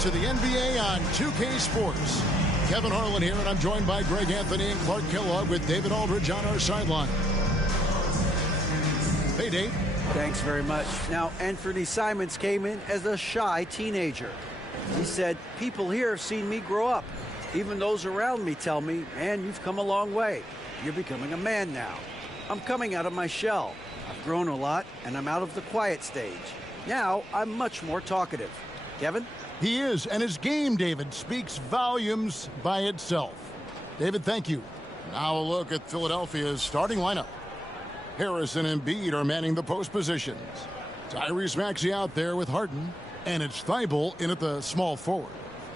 to the NBA on 2K Sports. Kevin Harlan here, and I'm joined by Greg Anthony and Clark Kellogg with David Aldridge on our sideline. Hey, Dave. Thanks very much. Now, Anthony Simons came in as a shy teenager. He said, people here have seen me grow up. Even those around me tell me, man, you've come a long way. You're becoming a man now. I'm coming out of my shell. I've grown a lot, and I'm out of the quiet stage. Now, I'm much more talkative. Kevin? He is, and his game, David, speaks volumes by itself. David, thank you. Now a look at Philadelphia's starting lineup. Harris and Embiid are manning the post positions. Tyrese Maxey out there with Harden, and it's Thibault in at the small forward.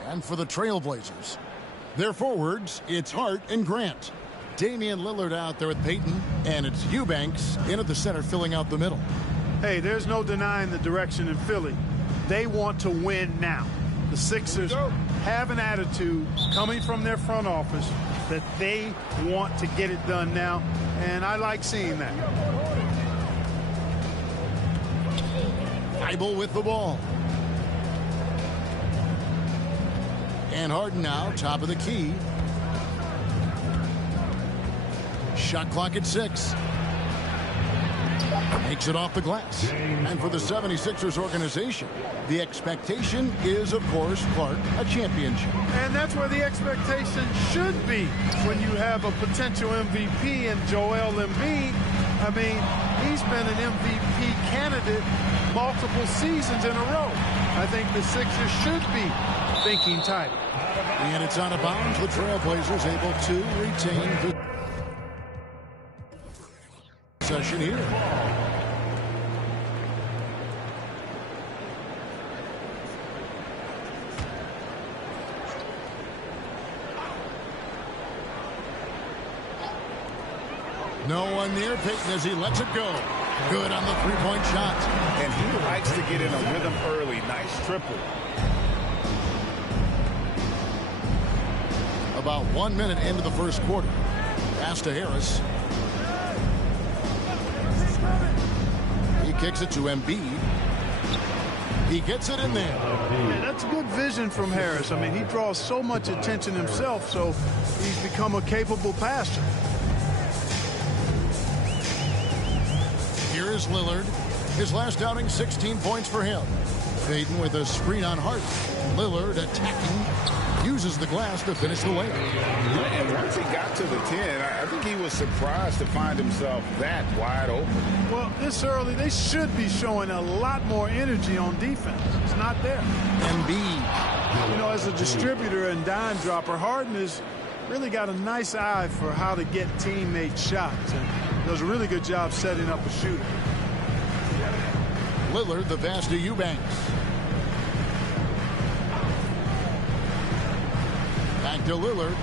And for the Trailblazers, their forwards, it's Hart and Grant. Damian Lillard out there with Payton, and it's Eubanks in at the center filling out the middle. Hey, there's no denying the direction in Philly. They want to win now. The Sixers have an attitude coming from their front office that they want to get it done now, and I like seeing that. Thibault with the ball. And Harden now, top of the key. Shot clock at 6. Makes it off the glass. And for the 76ers organization, the expectation is, of course, Clark, a championship. And that's where the expectation should be when you have a potential MVP in Joel Embiid. I mean, he's been an MVP candidate multiple seasons in a row. I think the Sixers should be thinking title. And it's out of bounds. The Trailblazers able to retain the session here. No one near Payton as he lets it go. Good on the three-point shot. And he likes to get in a rhythm early. Nice triple. About 1 minute into the first quarter. Pass to Harris. He kicks it to Embiid. He gets it in there. Yeah, that's good vision from Harris. I mean, he draws so much attention himself, so he's become a capable passer. Here is Lillard. His last outing, 16 points for him. Payton with a screen on Hart. Lillard attacking. Uses the glass to finish the layup. And once he got to the 10, I think he was surprised to find himself that wide open. Well, this early, they should be showing a lot more energy on defense. It's not there. Embiid. You know, as a distributor and dime dropper, Harden has really got a nice eye for how to get teammate shots. And does a really good job setting up a shooter. Lillard, the pass to Eubanks. Back to Lillard.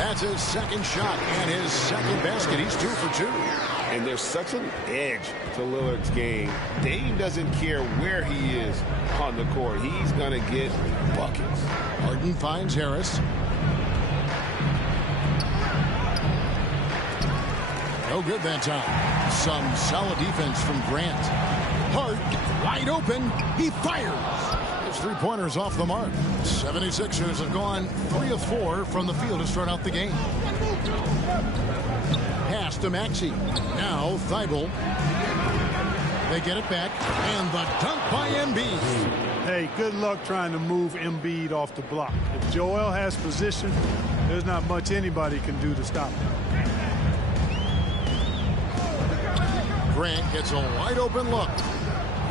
That's his second shot and his second basket. He's 2 for 2. And there's such an edge to Lillard's game. Dame doesn't care where he is on the court. He's going to get buckets. Harden finds Harris. No good that time. Some solid defense from Grant. Hart wide open. He fires. His three-pointers off the mark. 76ers have gone 3 of 4 from the field to start out the game. Pass to Maxey. Now Thibault. They get it back. And the dunk by Embiid. Hey, good luck trying to move Embiid off the block. If Joel has position, there's not much anybody can do to stop him. Grant gets a wide open look.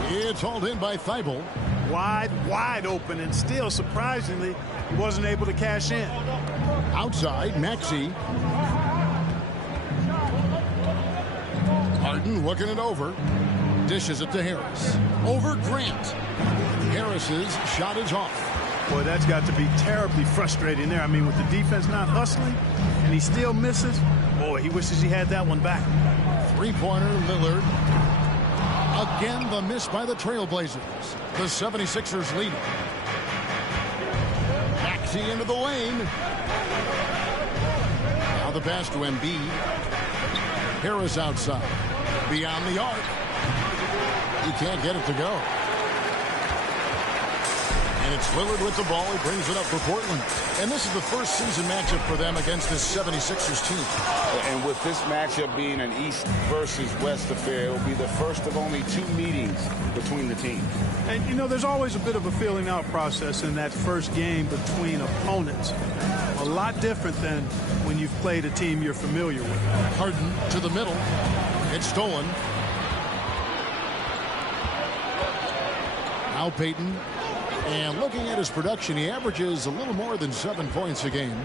It's hauled in by Thibault. Wide open, and still, surprisingly, he wasn't able to cash in. Outside, Maxey. Harden looking it over. Dishes it to Harris. Over Grant. Harris's shot is off. Boy, that's got to be terribly frustrating there. I mean, with the defense not hustling, and he still misses. Boy, he wishes he had that one back. Three-pointer, Lillard. Again, the miss by the Trailblazers. The 76ers lead. Maxey into the lane. Now the pass to Embiid. Harris outside. Beyond the arc. He can't get it to go. And it's Lillard with the ball. He brings it up for Portland. And this is the first season matchup for them against this 76ers team. And with this matchup being an East versus West affair, it will be the first of only 2 meetings between the teams. And, you know, there's always a bit of a feeling out process in that first game between opponents. A lot different than when you've played a team you're familiar with. Harden to the middle. It's stolen. Now Payton. And looking at his production, he averages a little more than 7 points a game.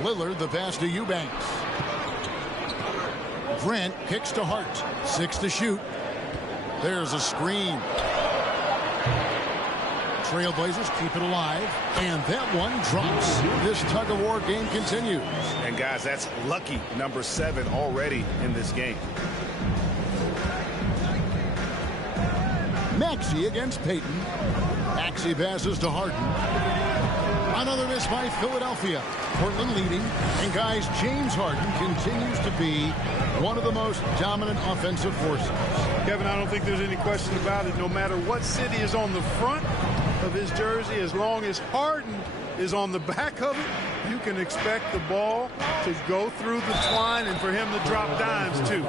Lillard, the pass to Eubanks. Grant kicks to Hart. 6 to shoot. There's a screen. Trailblazers keep it alive. And that one drops. This tug-of-war game continues. And, guys, that's lucky number 7 already in this game. Maxey against Payton. Maxey passes to Harden. Another miss by Philadelphia. Portland leading. And, guys, James Harden continues to be one of the most dominant offensive forces. Kevin, I don't think there's any question about it. No matter what city is on the front of his jersey, as long as Harden is on the back of it, you can expect the ball to go through the twine and for him to drop dimes, too.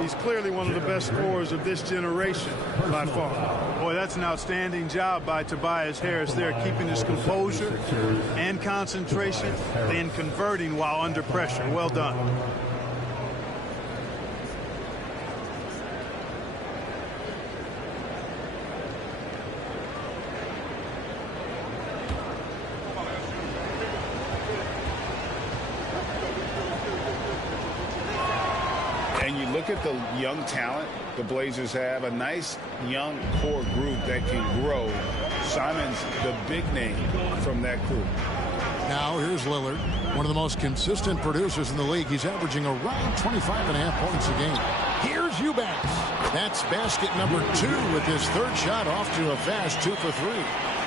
He's clearly one of the best scorers of this generation by far. Boy, that's an outstanding job by Tobias Harris there, keeping his composure and concentration, then converting while under pressure. Well done. Look at the young talent the Blazers have. A nice young core group that can grow. Simon's the big name from that group. Now here's Lillard, one of the most consistent producers in the league. He's averaging around 25.5 points a game. Here's Eubanks. That's basket number 2 with his 3rd shot off to a fast 2 for 3.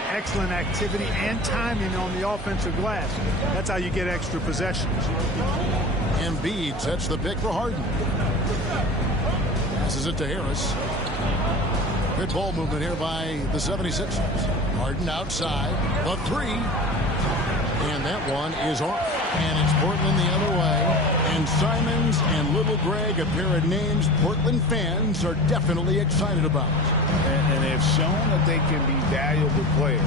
Excellent activity and timing on the offensive glass. That's how you get extra possessions. Embiid sets the pick for Harden. Passes it to Harris. Good ball movement here by the 76ers. Harden outside. The 3. And that one is off. And it's Portland the other way. And Simons and Little Greg, a pair of names Portland fans are definitely excited about. And they've shown that they can be valuable players.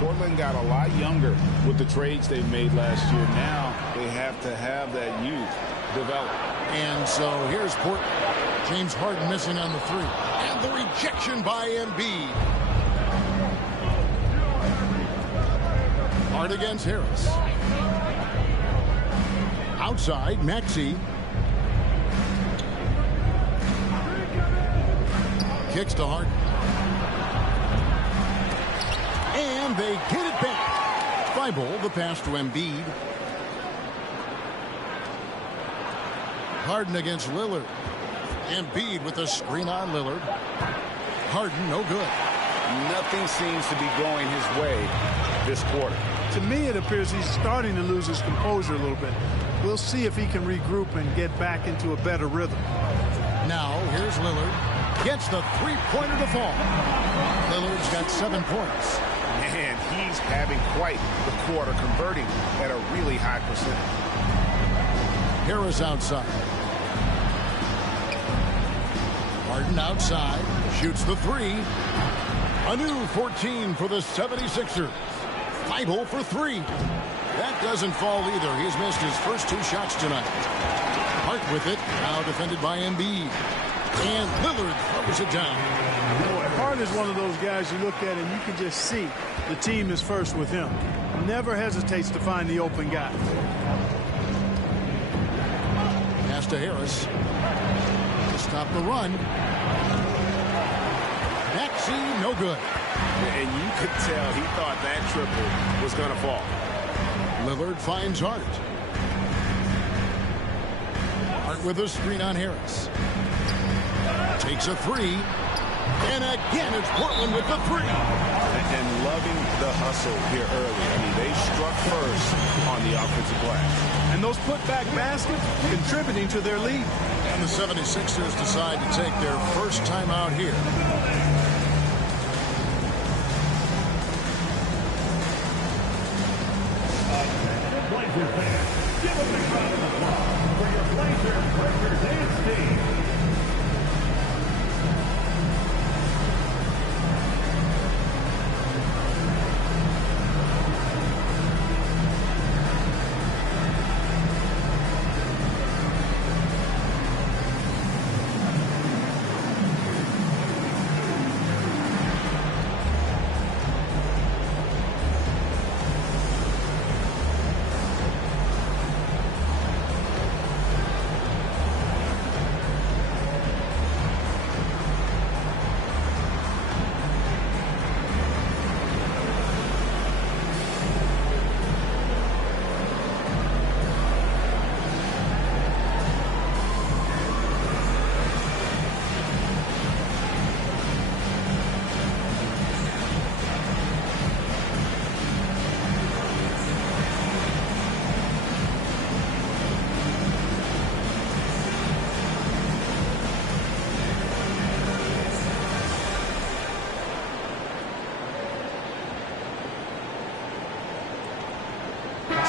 Portland got a lot younger with the trades they made last year. Now they have to have that youth develop. And so here's Portland. James Harden missing on the 3. And the rejection by Embiid. Hard against Harris. Outside, Maxey. Kicks to Harden. And they get it back. Thibault, the pass to Embiid. Harden against Lillard. Embiid with a screen on Lillard. Harden, no good. Nothing seems to be going his way this quarter. To me, it appears he's starting to lose his composure a little bit. We'll see if he can regroup and get back into a better rhythm. Now, here's Lillard. Gets the 3-pointer to fall. Lillard's got 7 points. Man, he's having quite the quarter, converting at a really high percentage. Harris outside. Harden outside. Shoots the 3. A new 14 for the 76ers. Thibault for 3. That doesn't fall either. He's missed his first 2 shots tonight. Hart with it. Now defended by Embiid. And Lillard throws it down. Boy, Hart is one of those guys you look at and you can just see the team is first with him. Never hesitates to find the open guy. Pass to Harris. To stop the run. Maxey, no good. And you could tell he thought that triple was going to fall. Lillard finds Hart. Hart with a screen on Harris. Takes a 3. And again, it's Portland with the 3. And loving the hustle here early. I mean, they struck first on the offensive glass. And those putback baskets contributing to their lead. And the 76ers decide to take their first time out here. Trailblazer fans, give a big round of applause for your Blazer Breaker Dance team.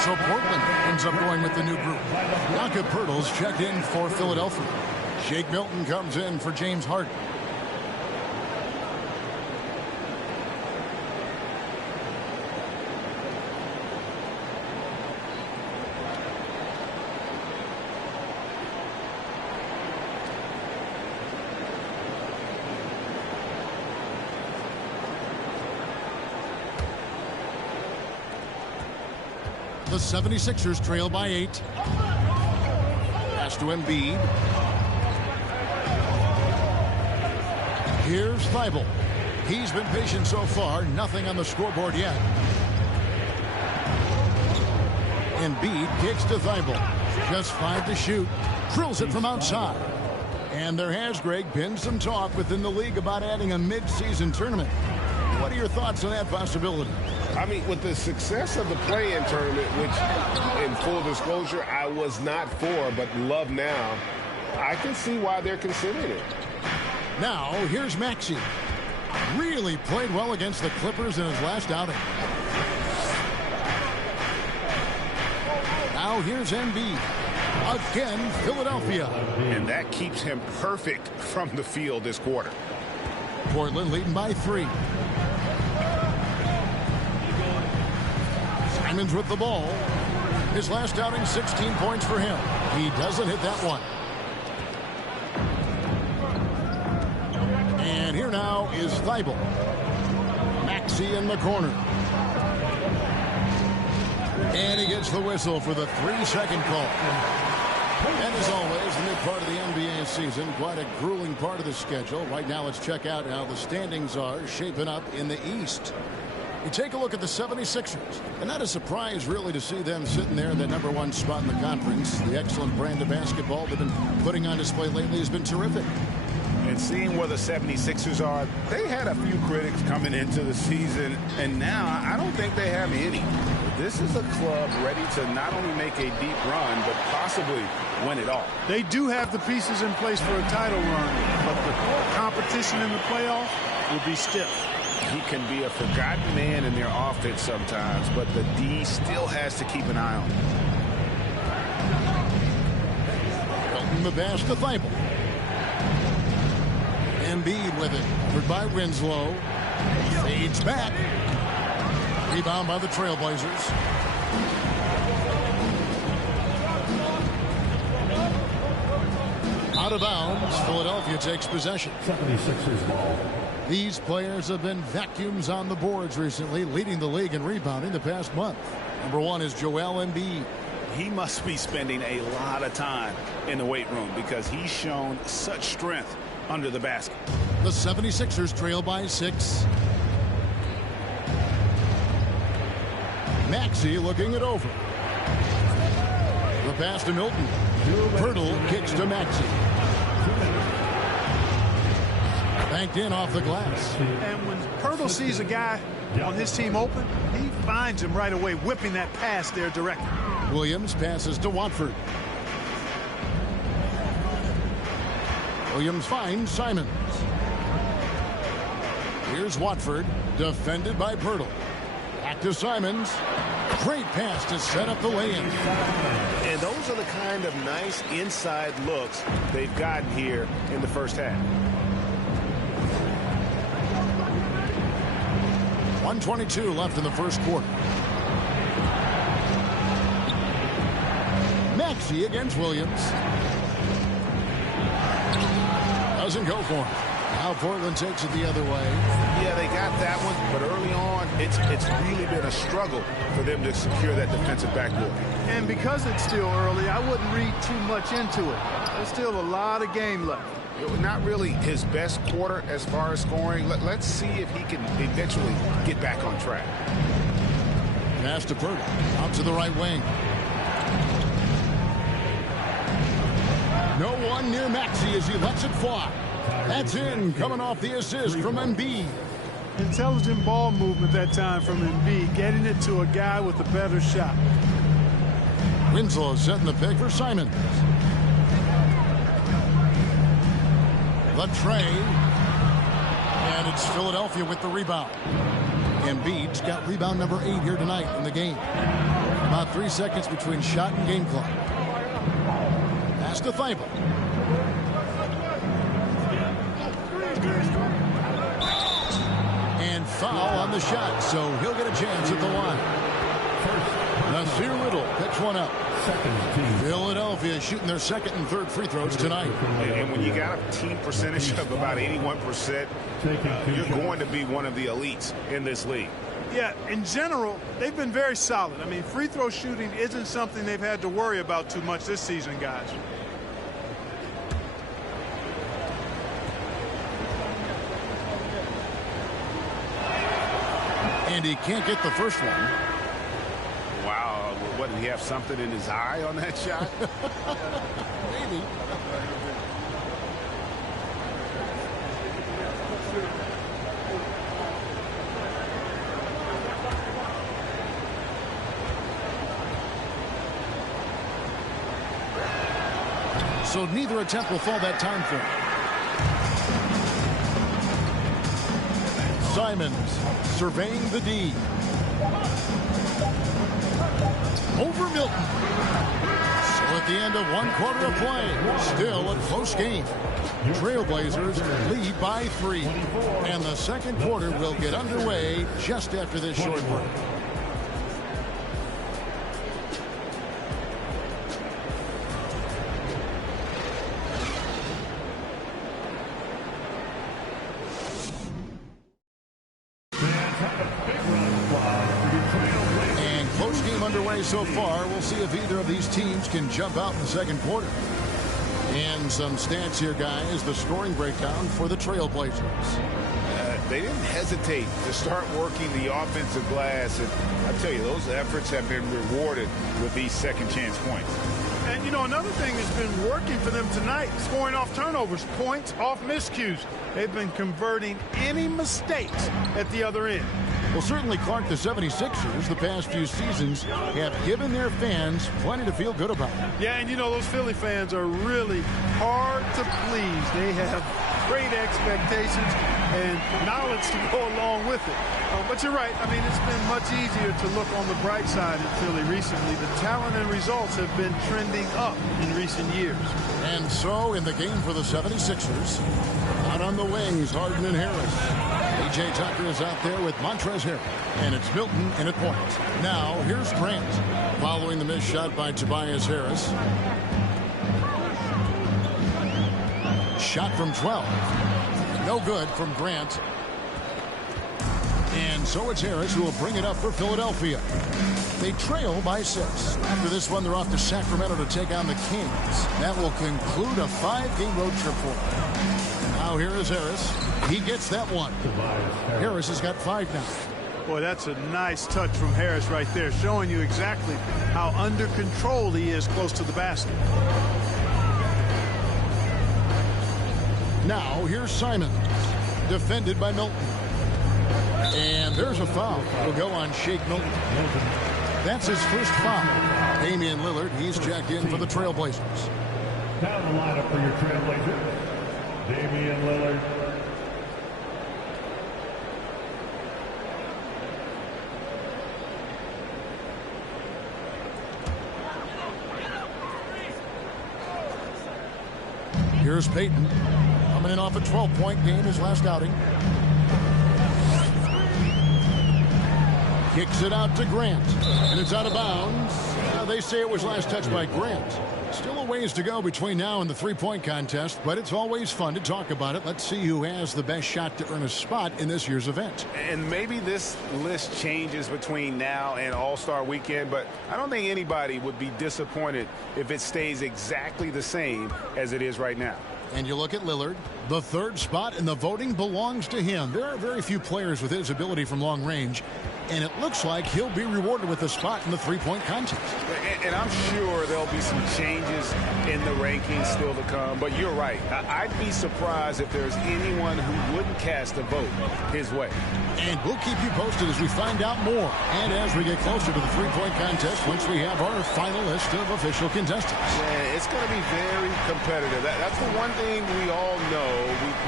So Portland ends up going with the new group. Jakob Poeltl's checked in for Philadelphia. Shake Milton comes in for James Harden. The 76ers trail by 8. Pass to Embiid. Here's Thibault. He's been patient so far. Nothing on the scoreboard yet. Embiid kicks to Thibault. Just 5 to shoot. Drills it from outside. And there has, Greg, been some talk within the league about adding a mid-season tournament. What are your thoughts on that possibility? I mean, with the success of the play-in tournament, which, in full disclosure, I was not for, but love now, I can see why they're considering it. Now, here's Maxey. Really played well against the Clippers in his last outing. Now, here's Embiid. Again, Philadelphia. And that keeps him perfect from the field this quarter. Portland leading by 3. Simons with the ball. His last outing, 16 points for him. He doesn't hit that one. And here now is Thibault. Maxey in the corner. And he gets the whistle for the 3-second call. And as always, the mid part of the NBA season, quite a grueling part of the schedule. Right now, let's check out how the standings are shaping up in the East. You take a look at the 76ers, and not a surprise, really, to see them sitting there in that #1 spot in the conference. The excellent brand of basketball they've been putting on display lately has been terrific. And seeing where the 76ers are, they had a few critics coming into the season, and now I don't think they have any. This is a club ready to not only make a deep run, but possibly win it all. They do have the pieces in place for a title run, but the competition in the playoffs will be stiff. He can be a forgotten man in their offense sometimes, but the D still has to keep an eye on him. Hilton the pass to Thibault. Embiid with it. Covered by Winslow. Fades back. Rebound by the Trailblazers. Out of bounds. Philadelphia takes possession. 76ers ball. These players have been vacuums on the boards recently, leading the league in rebounding the past month. #1 is Joel Embiid. He must be spending a lot of time in the weight room because he's shown such strength under the basket. The 76ers trail by 6. Maxey looking it over. The pass to Milton. Poeltl kicks to Maxey. Banked in off the glass. And when Poeltl sees a guy on his team open, he finds him right away, whipping that pass there directly. Williams passes to Watford. Williams finds Simons. Here's Watford, defended by Poeltl. Back to Simons. Great pass to set up the lay-in. And those are the kind of nice inside looks they've gotten here in the first half. 1:22 left in the first quarter. Maxey against Williams. Doesn't go for him. Now Portland takes it the other way. Yeah, they got that one, but early on, it's really been a struggle for them to secure that defensive backboard. And because it's still early, I wouldn't read too much into it. There's still a lot of game left. It was not really his best quarter as far as scoring. Let's see if he can eventually get back on track. Pass to Purdy. Out to the right wing. No one near Maxey as he lets it fly. That's in, coming off the assist from Embiid. Intelligent ball movement that time from Embiid, getting it to a guy with a better shot. Winslow setting the pick for Simons. The tray. And it's Philadelphia with the rebound. Embiid's got rebound number 8 here tonight in the game. About 3 seconds between shot and game clock. Pass to Thibault. And foul on the shot, so he'll get a chance at the line. Nasir Little picks one up. Philadelphia shooting their second and third free throws tonight. And when you got a team percentage of about 81%, you're going to be one of the elites in this league. Yeah, in general, they've been very solid. I mean, free throw shooting isn't something they've had to worry about too much this season, guys. And he can't get the first one. Wow, what, did he have something in his eye on that shot? Maybe. So neither attempt will fall that time for him. Simons surveying the D. Over Milton. So at the end of 1 quarter of play, still a close game. Trailblazers lead by 3. And the second quarter will get underway just after this short break. So far, we'll see if either of these teams can jump out in the second quarter. And some stats here, guys. The scoring breakdown for the Trailblazers. They didn't hesitate to start working the offensive glass. And I tell you, those efforts have been rewarded with these second chance points. And, you know, another thing that's been working for them tonight, scoring off turnovers, points off miscues. They've been converting any mistakes at the other end. Well, certainly, Clark, the 76ers the past few seasons have given their fans plenty to feel good about. Yeah, and you know, those Philly fans are really hard to please. They have great expectations and knowledge to go along with it. But you're right. I mean, it's been much easier to look on the bright side in Philly recently. The talent and results have been trending up in recent years. And so in the game for the 76ers, out on the wings, Harden and Harris. P.J. Tucker is out there with Montrezl Harrell, and it's Milton in at point. Now, here's Grant, following the missed shot by Tobias Harris. Shot from 12. No good from Grant. And so it's Harris who will bring it up for Philadelphia. They trail by 6. After this one, they're off to Sacramento to take on the Kings. That will conclude a 5-game road trip for them. Now here is Harris. He gets that one. Harris has got 5 now. Boy, that's a nice touch from Harris right there, showing you exactly how under control he is close to the basket. Now here's Simons, defended by Milton. And there's a foul. It'll go on Shake Milton. That's his first foul. Damian Lillard, he's checked in for the Trailblazers. Down the lineup for your Trailblazers, Damian Lillard. Here's Peyton. Coming in off a 12-point game his last outing. Kicks it out to Grant. And it's out of bounds. They say it was last touched by Grant. Still a ways to go between now and the three-point contest, but it's always fun to talk about it. Let's see who has the best shot to earn a spot in this year's event. And maybe this list changes between now and All-Star Weekend, but I don't think anybody would be disappointed if it stays exactly the same as it is right now. And you look at Lillard, the third spot in the voting belongs to him. There are very few players with his ability from long range, and it looks like he'll be rewarded with a spot in the three-point contest. And I'm sure there'll be some changes in the rankings still to come, but you're right. I'd be surprised if there's anyone who wouldn't cast a vote his way. And we'll keep you posted as we find out more, and as we get closer to the three-point contest once we have our final list of official contestants. Yeah, it's going to be very competitive. That's the one thing we all know.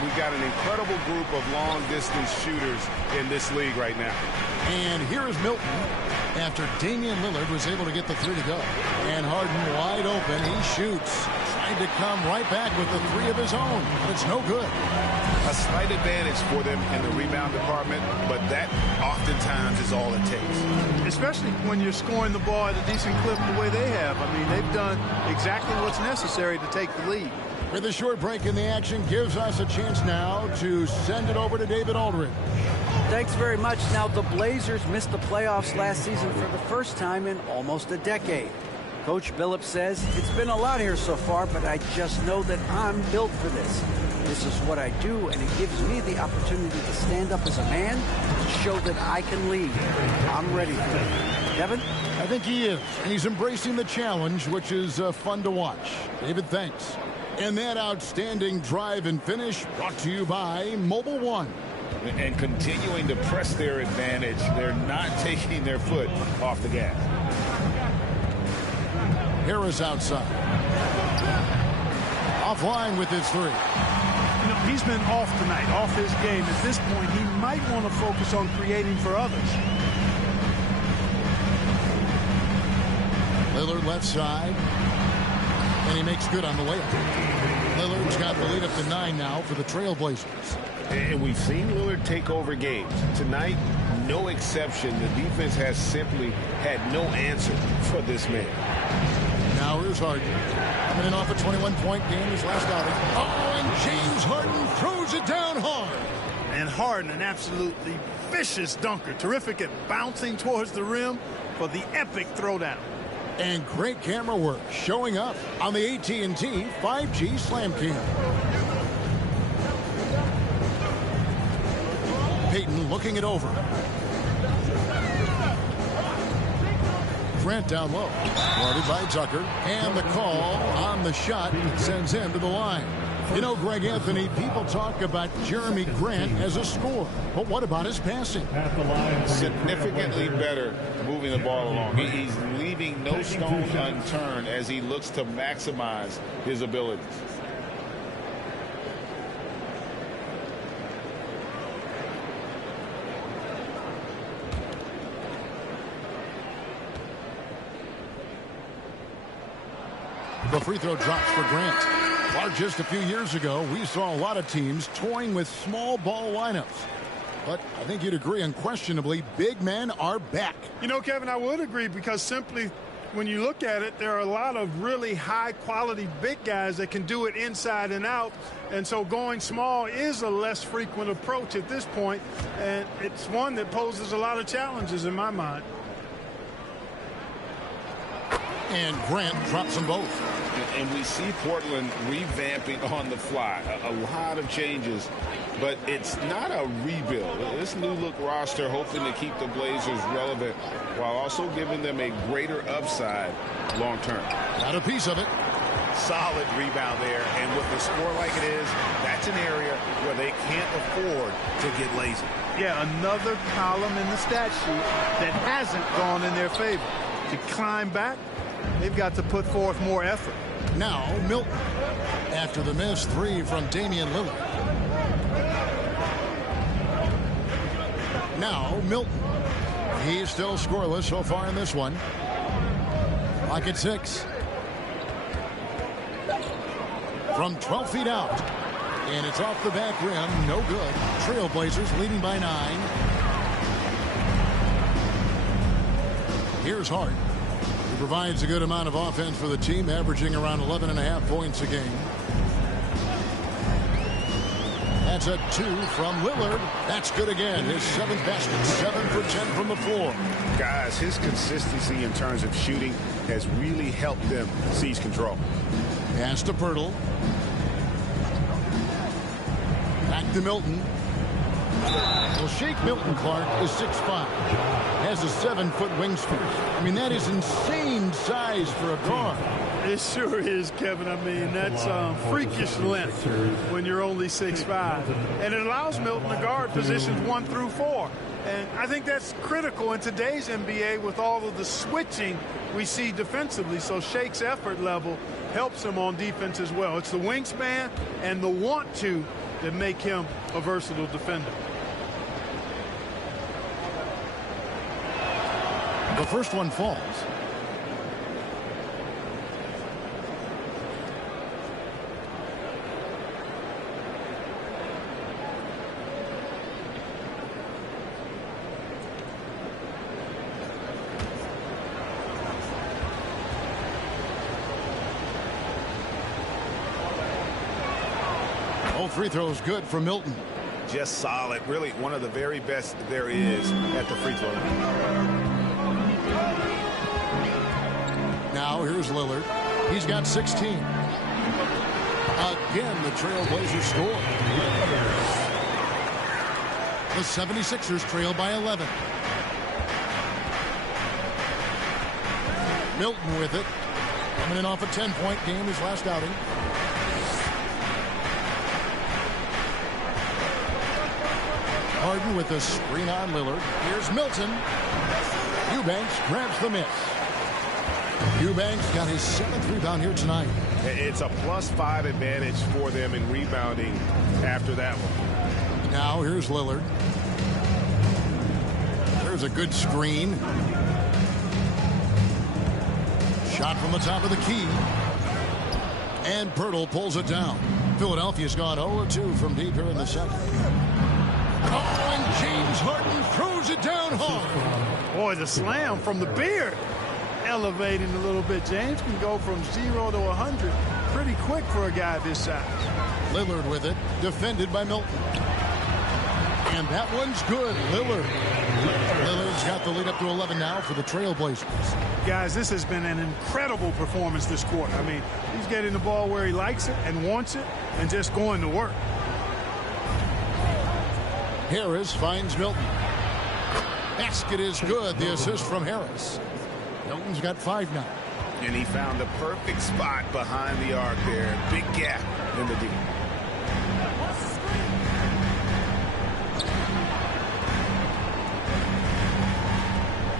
We got an incredible group of long-distance shooters in this league right now. And here is Milton after Damian Lillard was able to get the three to go. And Harden wide open. He shoots. Tried to come right back with the three of his own, but it's no good. A slight advantage for them in the rebound department, but that oftentimes is all it takes. Especially when you're scoring the ball at a decent clip the way they have. I mean, they've done exactly what's necessary to take the lead. With a short break in the action gives us a chance now to send it over to David Aldridge. Thanks very much. Now, the Blazers missed the playoffs last season for the first time in almost a decade. Coach Billups says, it's been a lot here so far, but I just know that I'm built for this. This is what I do, and it gives me the opportunity to stand up as a man and show that I can lead. I'm ready for it. Kevin? I think he is. And he's embracing the challenge, which is fun to watch. David, thanks. And that outstanding drive and finish brought to you by Mobile One. And continuing to press their advantage. They're not taking their foot off the gas. Harris outside. Offline with his three. You know, he's been off tonight, off his game. At this point, he might want to focus on creating for others. Lillard left side. And he makes good on the layup. Lillard's got the lead up to 9 now for the Trailblazers. And we've seen Lillard take over games. Tonight, no exception. The defense has simply had no answer for this man. Now here's Harden. Coming in off a 21-point game his last outing. Oh, and James Harden throws it down hard. And Harden, an absolutely vicious dunker. Terrific at bouncing towards the rim for the epic throwdown. And great camera work showing up on the AT&T 5G Slam Cam. Peyton looking it over. Grant down low. Guarded by Tucker. And the call on the shot sends him to the line. You know, Greg Anthony, people talk about Jeremy Grant as a scorer. But what about his passing? Significantly better moving the ball along. He's leaving no stone unturned as he looks to maximize his abilities. The free throw drops for Grant. Just a few years ago, we saw a lot of teams toying with small ball lineups. But I think you'd agree unquestionably, big men are back. You know, Kevin, I would agree because simply when you look at it, there are a lot of really high-quality big guys that can do it inside and out. And so going small is a less frequent approach at this point, and it's one that poses a lot of challenges in my mind. And Grant drops them both. And we see Portland revamping on the fly. A lot of changes, but it's not a rebuild. This new look roster hoping to keep the Blazers relevant while also giving them a greater upside long term. Got a piece of it. Solid rebound there, and with the score like it is, that's an area where they can't afford to get lazy. Yeah, another column in the stat sheet that hasn't gone in their favor. To climb back, they've got to put forth more effort. Now Milton after the missed three from Damian Lillard. Now Milton. He's still scoreless so far in this one. Clock at 6. from 12 feet out. And it's off the back rim. No good. Trailblazers leading by 9. Here's Hart. He provides a good amount of offense for the team, averaging around 11.5 points a game. That's a 2 from Lillard. That's good again. His 7th basket. 7 for 10 from the floor. Guys, his consistency in terms of shooting has really helped them seize control. Pass to Pirtle. Back to Milton. Well, Shake Milton Clark is 6'5". Has a 7-foot wingspan. I mean, that is insane size for a guard. It sure is, Kevin. I mean, that's freakish length when you're only 6'5". And it allows Milton to guard positions 1 through 4. And I think that's critical in today's NBA with all of the switching we see defensively. So Shake's effort level helps him on defense as well. It's the wingspan and the want to that make him a versatile defender. The first one falls. All free throws good for Milton. Just solid. Really one of the very best there is at the free throw line. Now here's Lillard. He's got 16. Again, the Trailblazers score. The 76ers trail by 11. Milton with it. Coming in off a 10-point game his last outing. Harden with a screen on Lillard. Here's Milton. Eubanks grabs the miss. Eubanks got his 7th rebound here tonight. It's a +5 advantage for them in rebounding after that one. Now here's Lillard. There's a good screen. Shot from the top of the key. And Pirtle pulls it down. Philadelphia's gone 0-2 from deep here in the second. Oh, and James Harden throws it down hard. Boy, the slam from the beard. Elevating a little bit. James can go from 0 to 100 pretty quick for a guy this size. Lillard with it, defended by Milton. And that one's good. Lillard's got the lead up to 11 now for the Trailblazers. Guys, this has been an incredible performance this quarter. I mean, he's getting the ball where he likes it and wants it and just going to work. Harris finds Milton. Basket is good. The assist from Harris. Milton's got 5 now. And he found the perfect spot behind the arc there. Big gap in the D.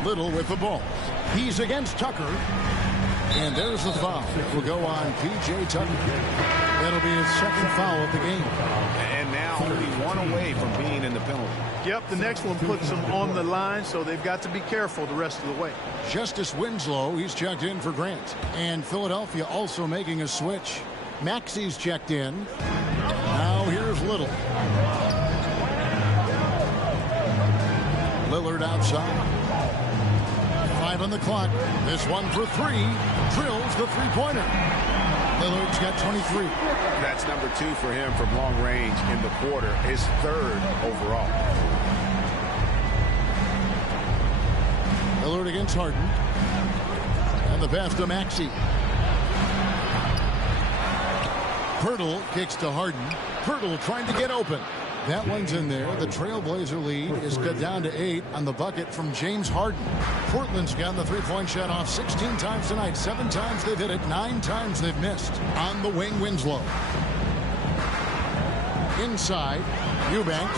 Little with the ball. He's against Tucker. And there's the foul. It will go on P.J. Tucker. That'll be his 2nd foul of the game. And now only 1 away from being in the penalty. Yep, the next one puts them on the line, so they've got to be careful the rest of the way. Justice Winslow, he's checked in for Grant. And Philadelphia also making a switch. Maxi's checked in. Now here's Little. Lillard outside. 5 on the clock. This one for 3. Drills the three-pointer. Lillard's got 23. That's number 2 for him from long range in the quarter. His 3rd overall. Lillard against Harden. And the pass to Maxey. Pirtle kicks to Harden. Pirtle trying to get open. That one's in there. The Trailblazer lead is cut down to 8 on the bucket from James Harden. Portland's gotten the three-point shot off 16 times tonight. 7 times they've hit it. 9 times they've missed. On the wing, Winslow. Inside, Eubanks.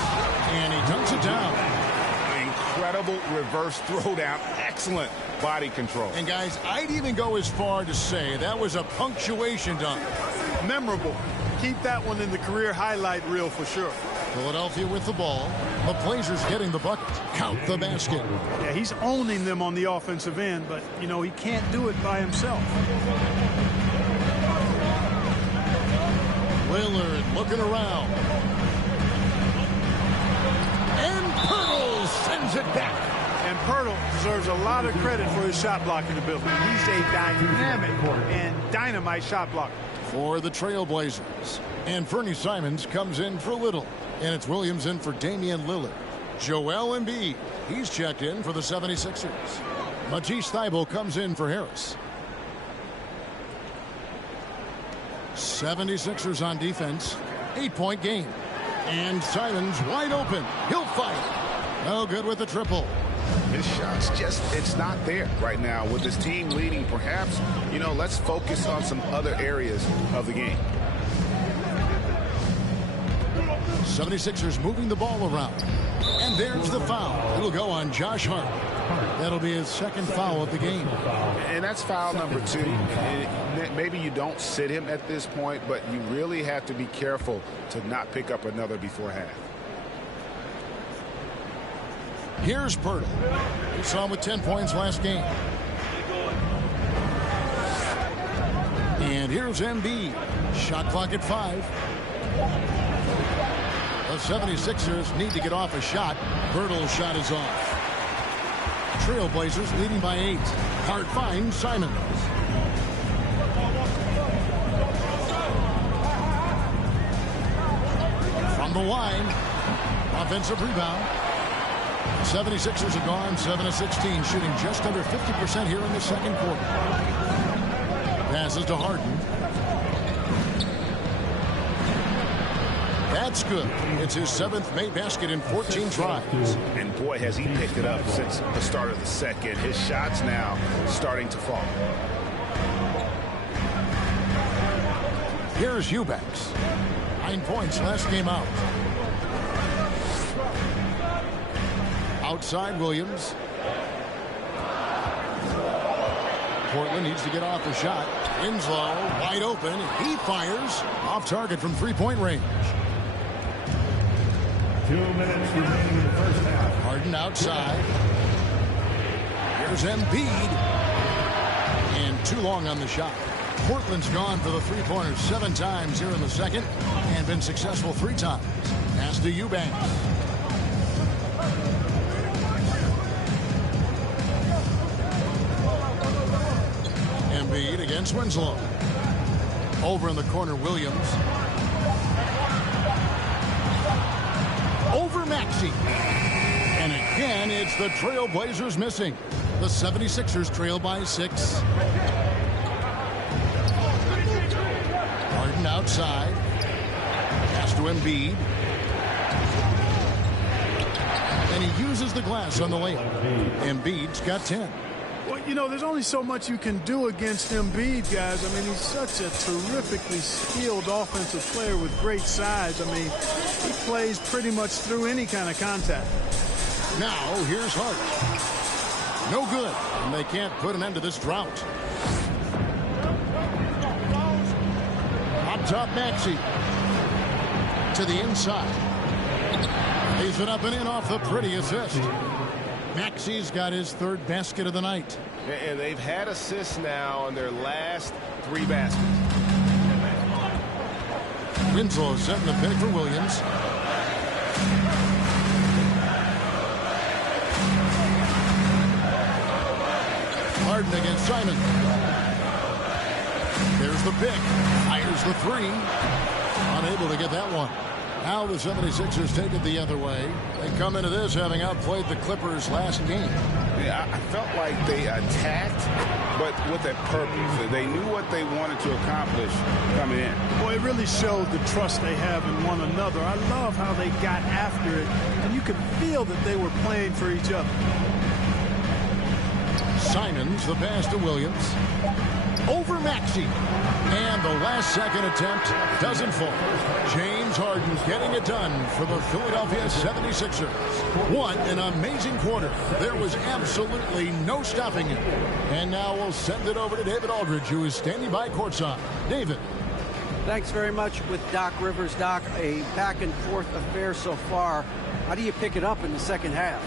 And he dunks it down. Incredible reverse throwdown. Excellent body control. And guys, I'd even go as far to say that was a punctuation dunk. Memorable. Keep that one in the career highlight reel for sure. Philadelphia with the ball. The Blazers getting the bucket. Count the basket. Yeah, he's owning them on the offensive end, but, you know, he can't do it by himself. Lillard looking around. And Pirtle sends it back. And Pirtle deserves a lot of credit for his shot blocking ability. He's a dynamic and dynamite shot blocker. For the Trailblazers. And Fernie Simons comes in for Little. And it's Williams in for Damian Lillard. Joel Embiid, he's checked in for the 76ers. Matisse Thybulle comes in for Harris. 76ers on defense. 8-point game. And Simons wide open. He'll fire. No good with the triple. His shots it's not there right now. With his team leading, perhaps, let's focus on some other areas of the game. 76ers moving the ball around. And there's the foul. It'll go on Josh Hart. That'll be his second foul of the game. And that's foul number 2. And maybe you don't sit him at this point, but you really have to be careful to not pick up another before half. Here's Pirtle. We saw him with 10 points last game. And here's Embiid. Shot clock at 5. The 76ers need to get off a shot. Pirtle's shot is off. Trailblazers leading by 8. Hart finds Simons. From the line. Offensive rebound. 76ers are gone 7 of 16, shooting just under 50% here in the second quarter. Passes to Harden. That's good. It's his 7th made basket in 14 tries. And boy, has he picked it up since the start of the second. His shots now starting to fall. Here's Eubanks. 9 points last game out. Outside Williams. Portland needs to get off the shot. Winslow wide open. He fires off target from 3-point range. 2 minutes remaining in the first half. Harden outside. Here's Embiid. And too long on the shot. Portland's gone for the three-pointer 7 times here in the second and been successful 3 times. Pass to Eubanks. Embiid against Winslow. Over in the corner, Williams. Over Maxey. And again, it's the Trailblazers missing. The 76ers trail by 6. Harden outside. Pass to Embiid. And he uses the glass on the layup. Embiid's got 10. Well, there's only so much you can do against Embiid, guys. I mean, he's such a terrifically skilled offensive player with great size. I mean, he plays pretty much through any kind of contact. Now, here's Hart. No good, and they can't put an end to this drought. Up top, Maxey. To the inside. Lays it up and in off the pretty assist. Maxey's got his 3rd basket of the night. And they've had assists now on their last 3 baskets. Winslow setting the pick for Williams. Harden against Simon. There's the pick. Fires the 3. Unable to get that one. Now the 76ers take it the other way. They come into this having outplayed the Clippers last game. Yeah, I felt like they attacked, but with a purpose. They knew what they wanted to accomplish coming in. Boy, it really showed the trust they have in one another. I love how they got after it, and you could feel that they were playing for each other. Simons, the pass to Williams. Over Maxey. And the last-second attempt doesn't fall. James Harden getting it done for the Philadelphia 76ers. What an amazing quarter. There was absolutely no stopping him. And now we'll send it over to David Aldridge, who is standing by courtside. David. Thanks very much with Doc Rivers. Doc, a back-and-forth affair so far. How do you pick it up in the second half?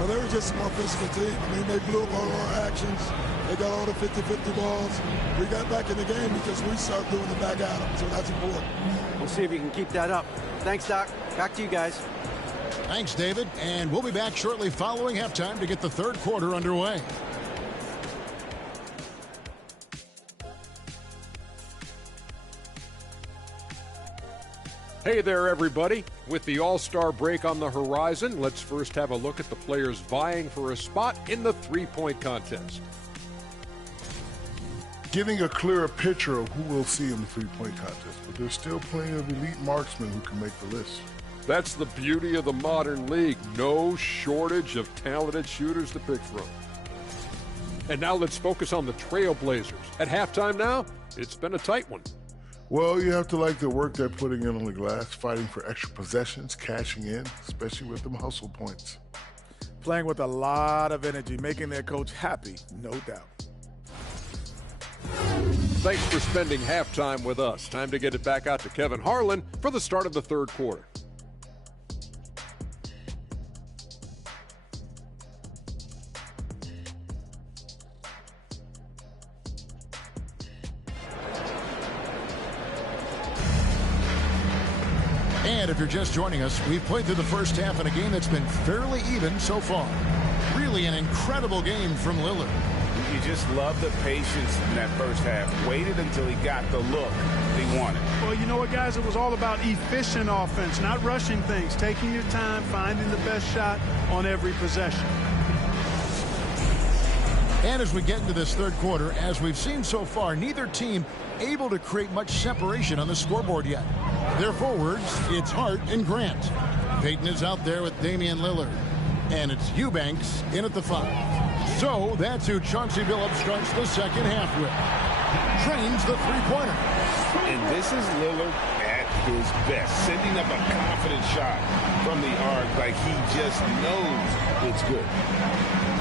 Well, they were just a more physical team. I mean, they blew up all our actions. They got all the 50-50 balls. We got back in the game because we started doing the back out, so that's important. We'll see if you can keep that up. Thanks, Doc. Back to you guys. Thanks, David. And we'll be back shortly following halftime to get the third quarter underway. Hey there, everybody. With the All-Star break on the horizon, let's first have a look at the players vying for a spot in the three-point contest. Getting a clearer picture of who we'll see in the three-point contest, but there's still plenty of elite marksmen who can make the list. That's the beauty of the modern league. No shortage of talented shooters to pick from. And now let's focus on the Trailblazers. At halftime now, it's been a tight one. Well, you have to like the work they're putting in on the glass, fighting for extra possessions, cashing in, especially with them hustle points. Playing with a lot of energy, making their coach happy, no doubt. Thanks for spending halftime with us. Time to get it back out to Kevin Harlan for the start of the third quarter. And if you're just joining us, we've played through the first half in a game that's been fairly even so far. Really an incredible game from Lillard. You just love the patience in that first half. Waited until he got the look he wanted. Well, you know what, guys? It was all about efficient offense, not rushing things, taking your time, finding the best shot on every possession. And as we get into this third quarter, as we've seen so far, neither team able to create much separation on the scoreboard yet. Their forwards, it's Hart and Grant. Payton is out there with Damian Lillard. And it's Eubanks in at the 5. So that's who Chauncey Billups starts the second half with. Trains the three-pointer. And this is Lillard at his best, sending up a confident shot from the arc like he just knows it's good.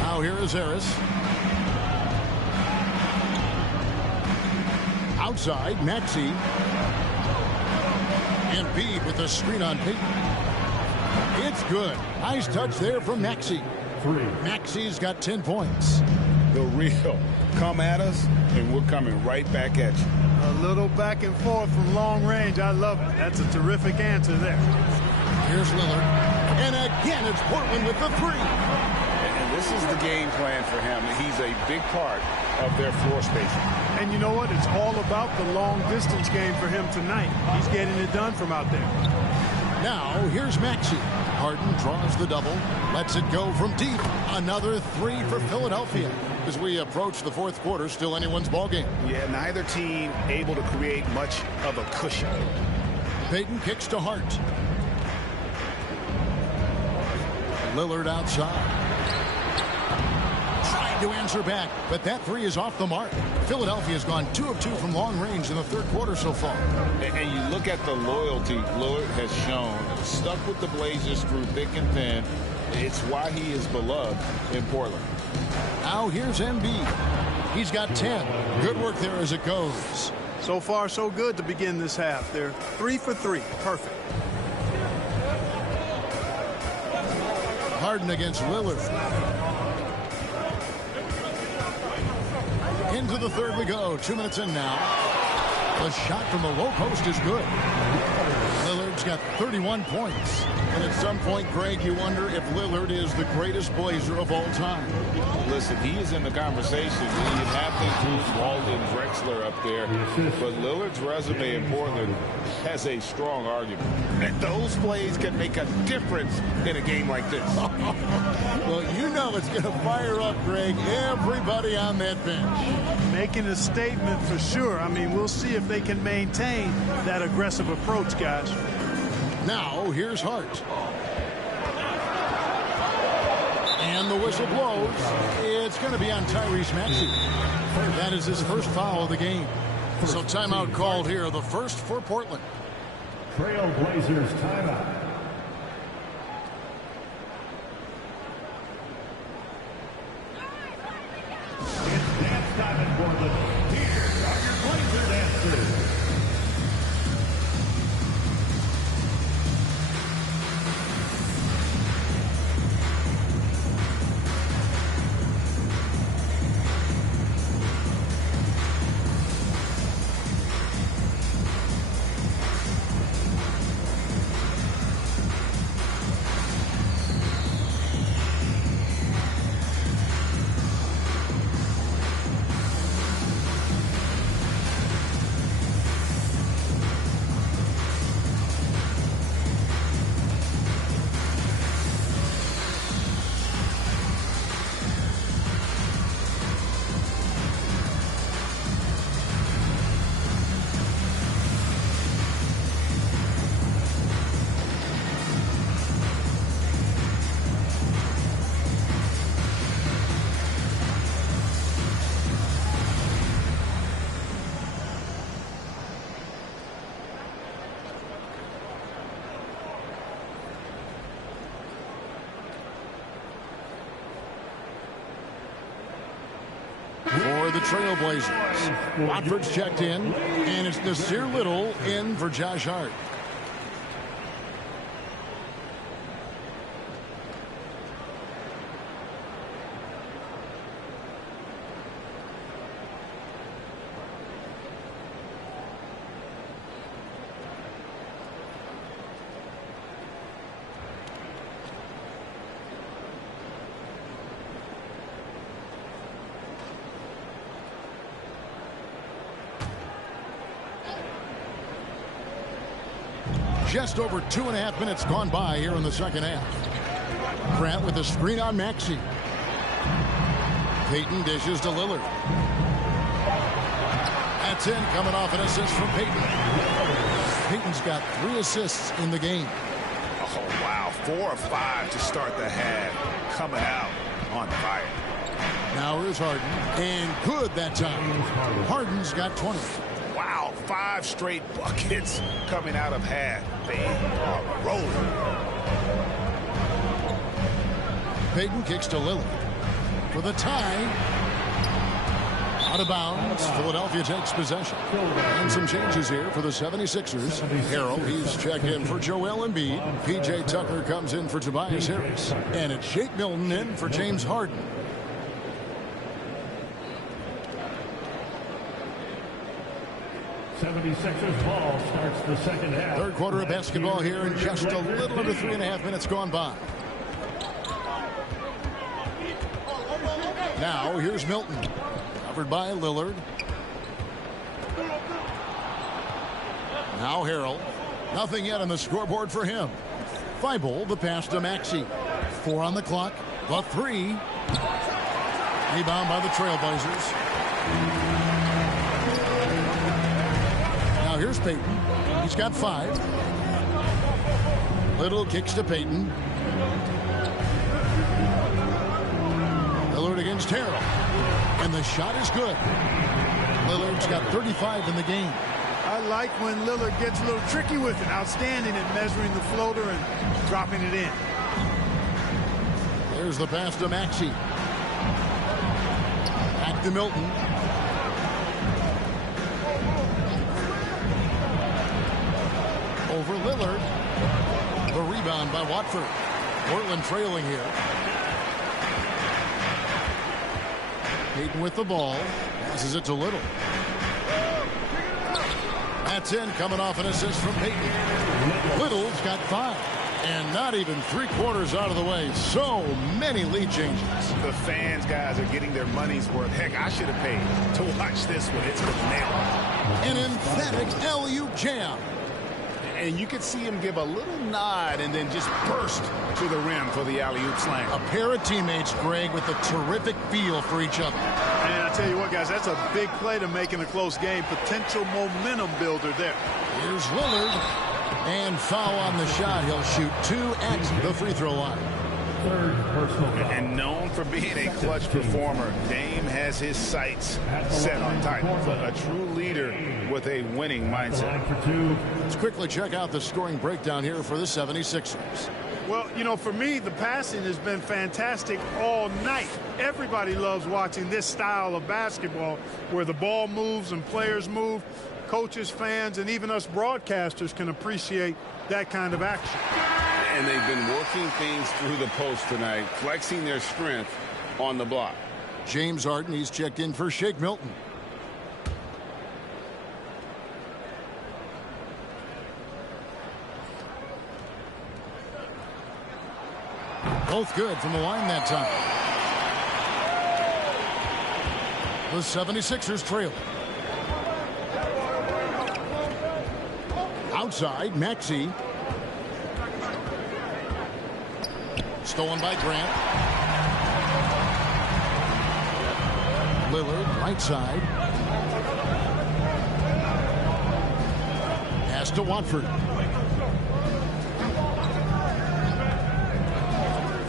Now here is Harris. Outside, Maxey. And Embiid with the screen on Payton. It's good. Nice touch there from Maxey. Maxey's got 10 points. The real. Come at us, and we're coming right back at you. A little back and forth from long range. I love it. That's a terrific answer there. Here's Lillard. And again, it's Portland with the 3. And this is the game plan for him. He's a big part of their floor spacing. And you know what? It's all about the long-distance game for him tonight. He's getting it done from out there. Now, here's Maxey. Harden draws the double, lets it go from deep. Another 3 for Philadelphia. As we approach the fourth quarter, still anyone's ballgame. Yeah, neither team able to create much of a cushion. Payton kicks to Hart. Lillard outside. Trying to answer back, but that 3 is off the mark. Philadelphia's gone 2 of 2 from long range in the third quarter so far. And you look at the loyalty Lillard has shown, stuck with the Blazers through thick and thin. It's why he is beloved in Portland. Now here's Embiid. He's got 10. Good work there as it goes. So far, so good to begin this half. They're 3 for 3. Perfect. Harden against Lillard. Into the third we go. 2 minutes in now. The shot from the low post is good. Lillard's got 31 points. And at some point, Greg, you wonder if Lillard is the greatest Blazer of all time. Listen, he is in the conversation. You have to include Walden Drexler up there. But Lillard's resume in Portland has a strong argument. And those plays can make a difference in a game like this. Well, you know it's going to fire up, Greg, everybody on that bench. Making a statement for sure. I mean, we'll see if they can maintain that aggressive approach, guys. Now, here's Hart. And the whistle blows. It's going to be on Tyrese Maxey. That is his first foul of the game. So timeout called here, the first for Portland. Trailblazers timeout. It's dance time in Portland. Here are your Blazer dancers. the Trailblazers. Watford's checked in, and it's Nasir Little in for Josh Hart. Just over 2.5 minutes gone by here in the second half. Grant with the screen on Maxey. Payton dishes to Lillard. That's in, coming off an assist from Payton. Payton's got 3 assists in the game. Oh, wow. 4 or 5 to start the half. Coming out on fire. Now here's Harden. And good that time. Harden's got 20. Wow, 5 straight buckets coming out of half. They are rolling. Payton kicks to Lillard for the tie. Out of bounds. Philadelphia takes possession. And some changes here for the 76ers. Harrell, he's checked in for Joel Embiid. P.J. Tucker comes in for Tobias Harris. And it's Shake Milton in for James Harden. 76ers ball starts the second half. Third quarter of basketball here in just a little under 3.5 minutes gone by. Now here's Milton. Covered by Lillard. Now Harrell. Nothing yet on the scoreboard for him. Thibault, the pass to Maxey. 4 on the clock. The 3. Rebound by the Trailblazers. Now here's Payton. He's got 5. Little kicks to Payton. Lillard against Harrell. And the shot is good. Lillard's got 35 in the game. I like when Lillard gets a little tricky with it. Outstanding at measuring the floater and dropping it in. There's the pass to Maxey. Back to Milton. Over Lillard. The rebound by Watford. Portland trailing here. Payton with the ball. Passes it to Little. That's in, coming off an assist from Payton. Little's got 5. And not even 3/4 out of the way. So many lead changes. The fans, guys, are getting their money's worth. Heck, I should have paid to watch this one. It's been nailed. An emphatic alley-oop jam. And you could see him give a little nod and then just burst to the rim for the alley-oop slam. A pair of teammates, Greg, with a terrific feel for each other. And I tell you what, guys, that's a big play to make in a close game. Potential momentum builder there. Here's Lillard. And foul on the shot. He'll shoot 2 at the free throw line. Third personal foul. And known for being a clutch performer, Dame has his sights set on Titan. A true leader with a winning mindset. Let's quickly check out the scoring breakdown here for the 76ers. Well, you know, for me, the passing has been fantastic all night. Everybody loves watching this style of basketball where the ball moves and players move. Coaches, fans, and even us broadcasters can appreciate that kind of action. And they've been working things through the post tonight, flexing their strength on the block. James Harden, he's checked in for Shake Milton. Both good from the line that time. The 76ers trail. Outside, Maxey. Stolen by Grant. Lillard, right side. Pass to Watford.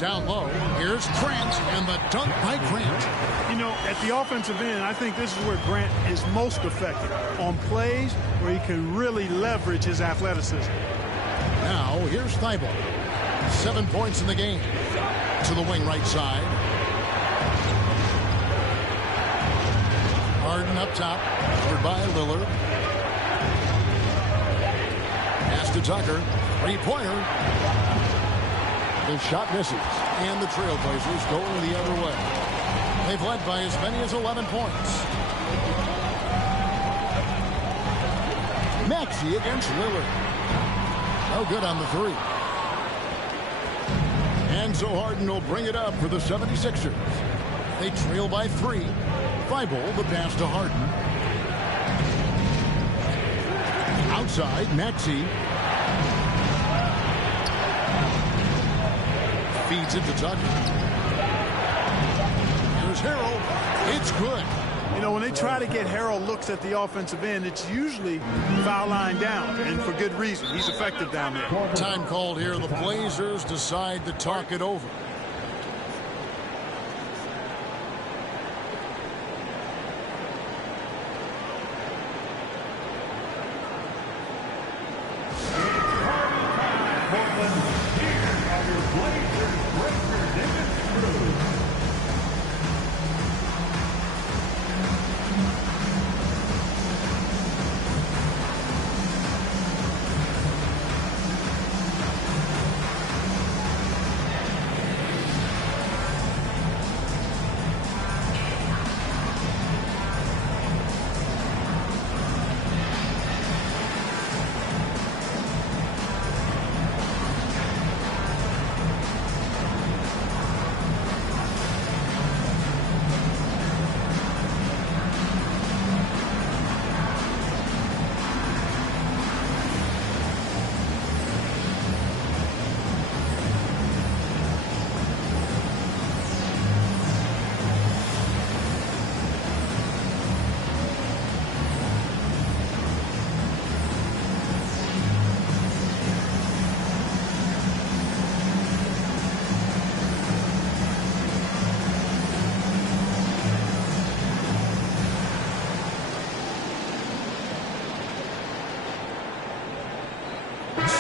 Down low. Here's Grant, and the dunk by Grant. You know, at the offensive end, I think this is where Grant is most effective. On plays where he can really leverage his athleticism. Now, here's Thibault. 7 points in the game. To the wing right side. Harden up top, covered by Lillard. Pass to Tucker. Three-pointer. The shot misses, and the Trailblazers going the other way. They've led by as many as 11 points. Maxey against Lillard. No good on the three. And so Harden will bring it up for the 76ers. They trail by 3. Thibault the pass to Harden. Outside, Maxey. Feeds it to Tucker. Here's Harrell. It's good. You know, when they try to get Harrell looks at the offensive end, it's usually foul line down, and for good reason. He's effective down there. Time called here. The Blazers decide to talk it over.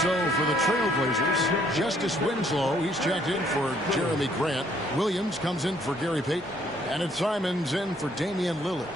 So for the Trailblazers, Justice Winslow, he's checked in for Jeremy Grant. Williams comes in for Gary Payton. And it's Simons in for Damian Lillard.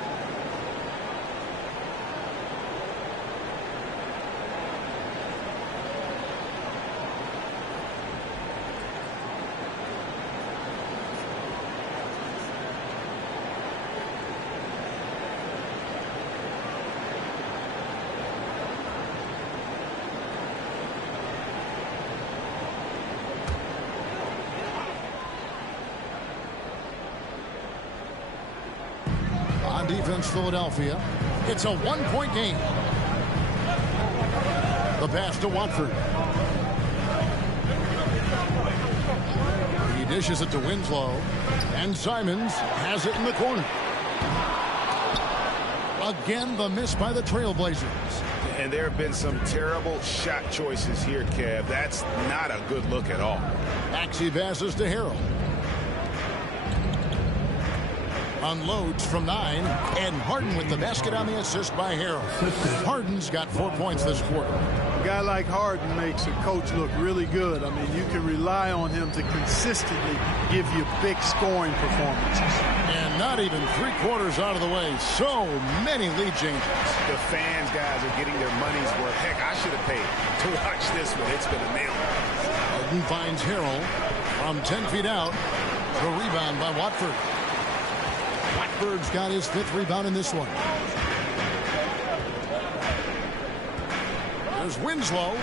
On defense, Philadelphia. It's a one-point game. The pass to Watford. He dishes it to Winslow. And Simons has it in the corner. Again, the miss by the Trailblazers. And there have been some terrible shot choices here, Kev. That's not a good look at all. Maxey passes to Harrell. Unloads from 9, and Harden with the basket on the assist by Harrell. Harden's got 4 points this quarter. A guy like Harden makes a coach look really good. I mean, you can rely on him to consistently give you big scoring performances. And not even 3/4 out of the way. So many lead changes. The fans, guys, are getting their money's worth. Heck, I should have paid to watch this one. It's been a nail. Harden finds Harrell from 10 feet out. The rebound by Watford. Watford's got his 5th rebound in this one. There's Winslow.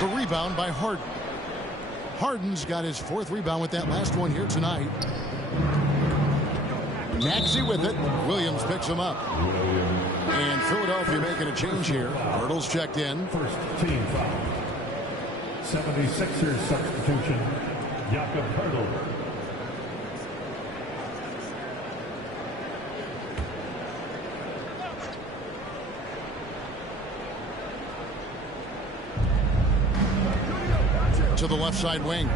The rebound by Harden. Harden's got his 4th rebound with that last one here tonight. Maxey with it. Williams picks him up. And Philadelphia making a change here. Hurdle's checked in. First team foul. 76ers substitution. Jakob Hurdle. To the left side wing.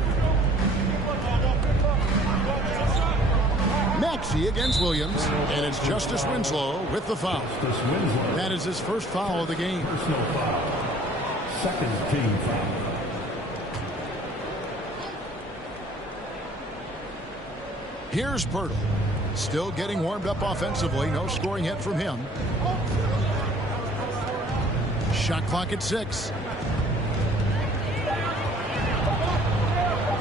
Maxey against Williams, and it's Justice Winslow with the foul. That is his first foul of the game. Personal foul. Second team foul. Here's Pirtle. Still getting warmed up offensively. No scoring yet from him. Shot clock at 6.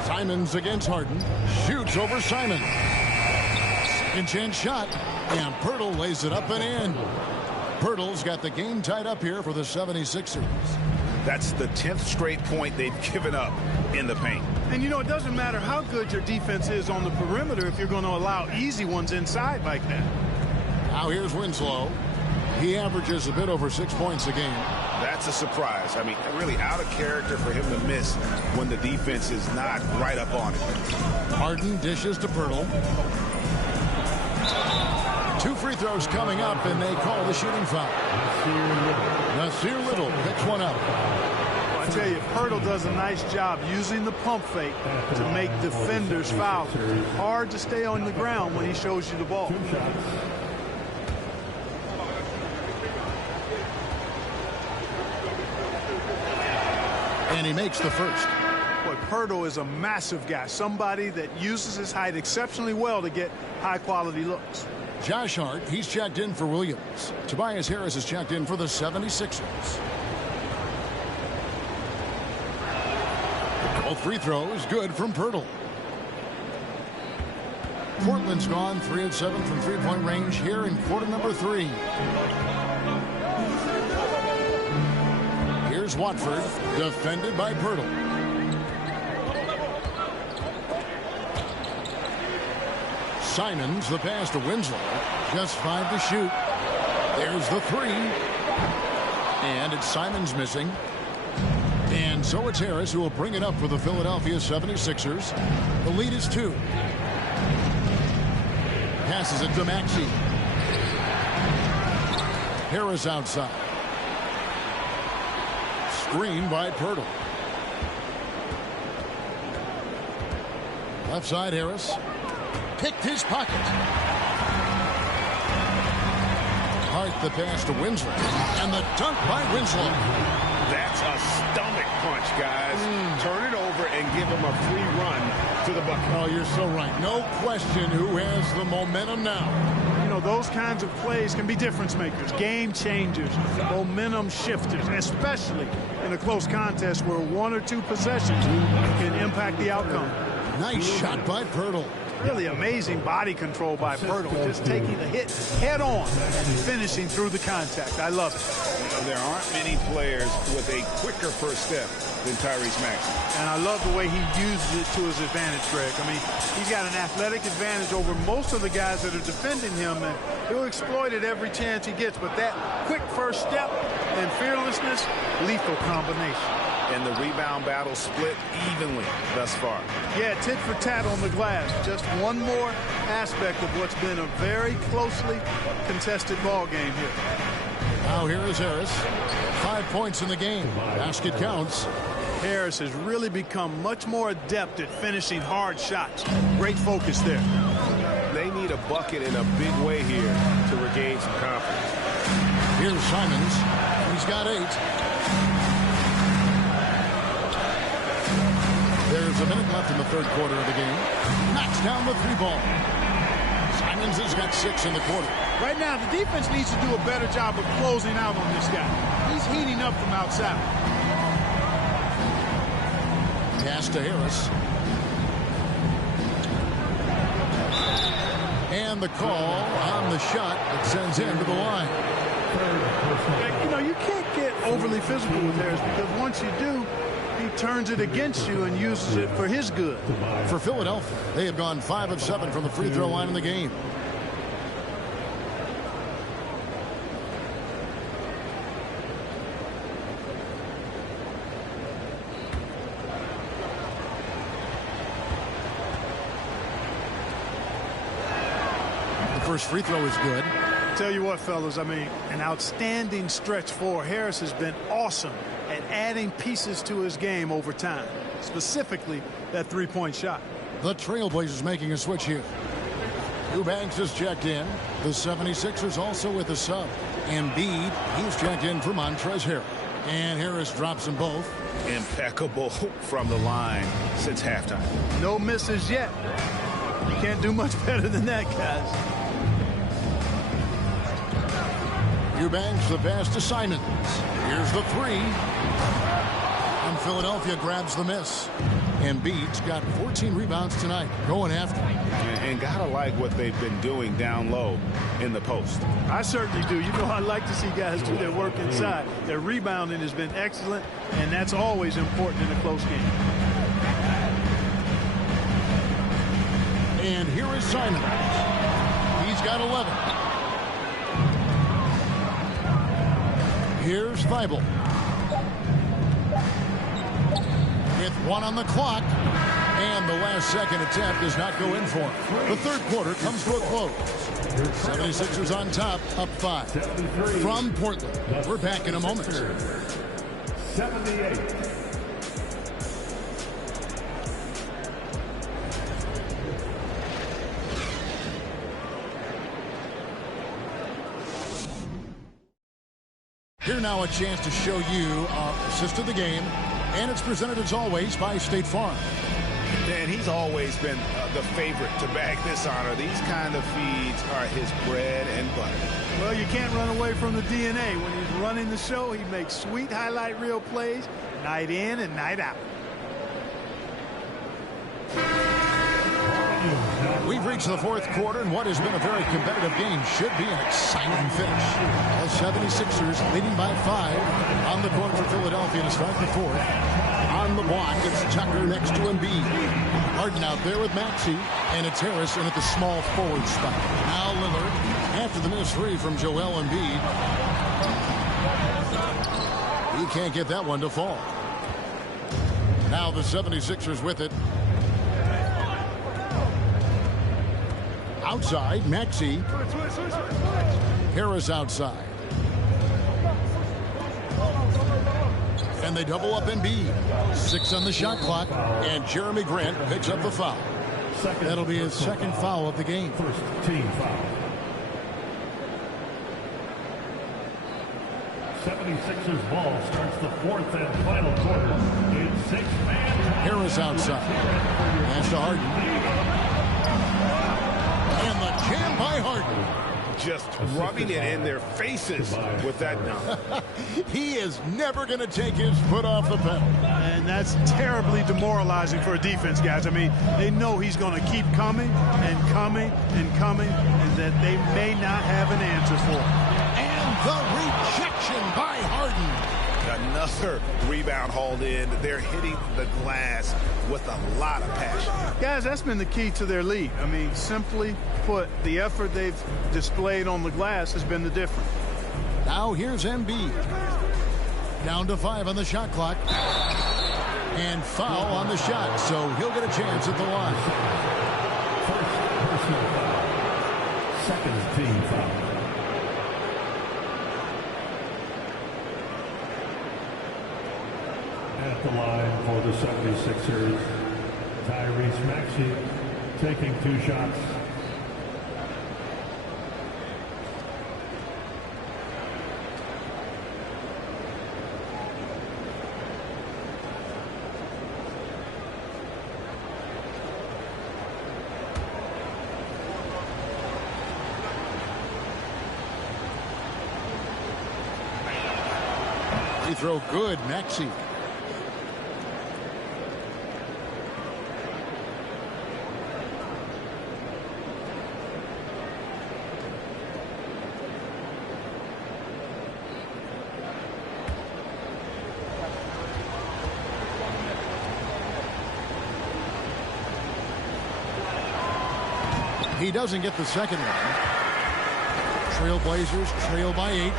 Simons against Harden. Shoots over Simon. Second chance shot. And Pirtle lays it up and in. Pirtle's got the game tied up here for the 76ers. That's the 10th straight point they've given up in the paint. And, you know, it doesn't matter how good your defense is on the perimeter if you're going to allow easy ones inside like that. Now here's Winslow. He averages a bit over 6 points a game. That's a surprise. I mean, really out of character for him to miss when the defense is not right up on it. Harden dishes to Pirtle. 2 free throws coming up, and they call the shooting foul. Nasir Little picks one up. I tell you, Pirtle does a nice job using the pump fake to make defenders foul. Hard to stay on the ground when he shows you the ball. And he makes the first. Boy, Pirtle is a massive guy, somebody that uses his height exceptionally well to get high-quality looks. Josh Hart, he's checked in for Williams. Tobias Harris is checked in for the 76ers. Both free throws good from Pirtle. Portland's gone 3 of 7 from three-point range here in quarter number 3. Here's Watford, defended by Pirtle. Simons, the pass to Winslow. Just 5 to shoot. There's the 3. And it's Simons missing. And so it's Harris who will bring it up for the Philadelphia 76ers. The lead is 2. Passes it to Maxey. Harris outside. Screen by Pirtle. Left side Harris. Picked his pocket. Hart the pass to Winslow. And the dunk by Winslow. That's a stomach punch, guys. Turn it over and give him a free run to the bucket. Oh, you're so right. No question who has the momentum now. You know, those kinds of plays can be difference makers, game changers, momentum shifters, especially in a close contest where 1 or 2 possessions can impact the outcome. Nice shot by Pirtle. Really amazing body control by Pirtle, just taking the hit head on and finishing through the contact. I love it. You know, there aren't many players with a quicker first step than Tyrese Maxey. And I love the way he uses it to his advantage, Greg. I mean, he's got an athletic advantage over most of the guys that are defending him, and he'll exploit it every chance he gets. But that quick first step and fearlessness, lethal combination. And the rebound battle split evenly thus far. Yeah, tit for tat on the glass. Just one more aspect of what's been a very closely contested ball game here. Now here is Harris. 5 points in the game. Basket counts. Harris has really become much more adept at finishing hard shots. Great focus there. They need a bucket in a big way here to regain some confidence. Here's Simons. He's got 8. There's a minute left in the third quarter of the game. Knocks down the 3-ball. Simons has got 6 in the quarter. Right now, the defense needs to do a better job of closing out on this guy. He's heating up from outside. Pass to Harris. And the call on the shot that sends him to the line. You know, you can't get overly physical with Harris because once you do, he turns it against you and uses it for his good. For Philadelphia, they have gone 5 of 7 from the free throw line in the game. The first free throw is good. Tell you what, fellas, I mean, an outstanding stretch for Harris has been awesome at adding pieces to his game over time, specifically that three-point shot. The Trailblazers making a switch here. Eubanks is checked in. The 76ers also with a sub. Embiid, he's checked in for Montrezl Harrell. And Harris drops them both. Impeccable from the line since halftime. No misses yet. Can't do much better than that, guys. Eubanks the pass to Simons. Here's the three. And Philadelphia grabs the miss. Embiid's got 14 rebounds tonight, going after. And gotta like what they've been doing down low in the post. I certainly do. You know, I like to see guys do their work inside. Their rebounding has been excellent, and that's always important in a close game. And here is Simons. He's got 11. Here's Thibault. With 1 on the clock. And the last second attempt does not go in for him. The third quarter comes to a close. 76ers on top, up 5. From Portland, we're back in a moment. 78. Here now a chance to show you our assist of the game. And it's presented as always by State Farm. Dan, he's always been the favorite to bag this honor. These kind of feeds are his bread and butter. Well, you can't run away from the DNA. When he's running the show, he makes sweet highlight reel plays night in and night out. We've reached the fourth quarter, and what has been a very competitive game should be an exciting finish. The 76ers leading by 5 on the court for Philadelphia to start the fourth. On the block, it's Tucker next to Embiid. Harden out there with Maxey, and it's Harrison at the small forward spot. Now Lillard, after the missed 3 from Joel Embiid. He can't get that one to fall. Now the 76ers with it. Outside, Maxey. Harris outside. And they double up Embiid. 6 on the shot clock. And Jeremy Grant picks up the foul. That'll be his second foul of the game. First team foul. 76ers ball starts the fourth and final quarter. It's 6-man. Harris outside. Pass to Harden. And the jam by Harden. Just rubbing it in their faces with that dunk. He is never going to take his foot off the pedal. And that's terribly demoralizing for a defense, guys. I mean, they know he's going to keep coming and coming and coming, and that they may not have an answer for. And the rejection by Harden. Another rebound hauled in. They're hitting the glass with a lot of passion. Guys, that's been the key to their lead. I mean, simply put, the effort they've displayed on the glass has been the difference. Now here's Embiid. Down to 5 on the shot clock. And foul on the shot, so he'll get a chance at the line. First personal foul. Second team foul. At the line for the 76ers, Tyrese Maxey taking 2 shots. They throw good, Maxey. He doesn't get the second one. Trailblazers trail by 8.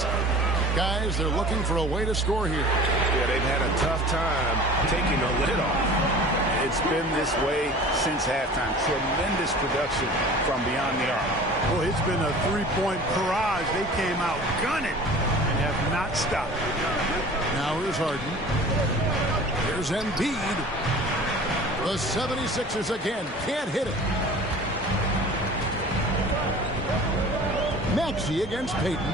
Guys, they're looking for a way to score here. Yeah, they've had a tough time taking the lid off. It's been this way since halftime. Tremendous production from beyond the arc. Well, it's been a 3-point barrage. They came out gunning and have not stopped. Now here's Harden. Here's Embiid. The 76ers again can't hit it. Maxey against Payton.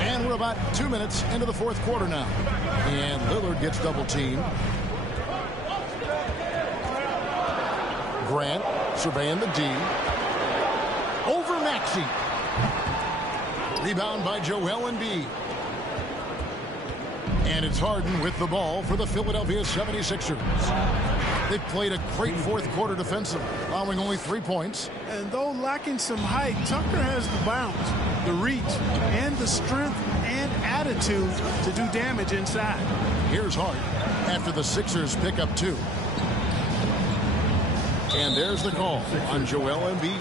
And we're about 2 minutes into the fourth quarter now. And Lillard gets double teamed. Grant surveying the D. Over Maxey. Rebound by Joel Embiid. And it's Harden with the ball for the Philadelphia 76ers. They've played a great fourth quarter defensively, allowing only 3 points. And though lacking some height, Tucker has the bounce, the reach, and the strength and attitude to do damage inside. Here's Harden after the Sixers pick up 2. And there's the call on Joel Embiid.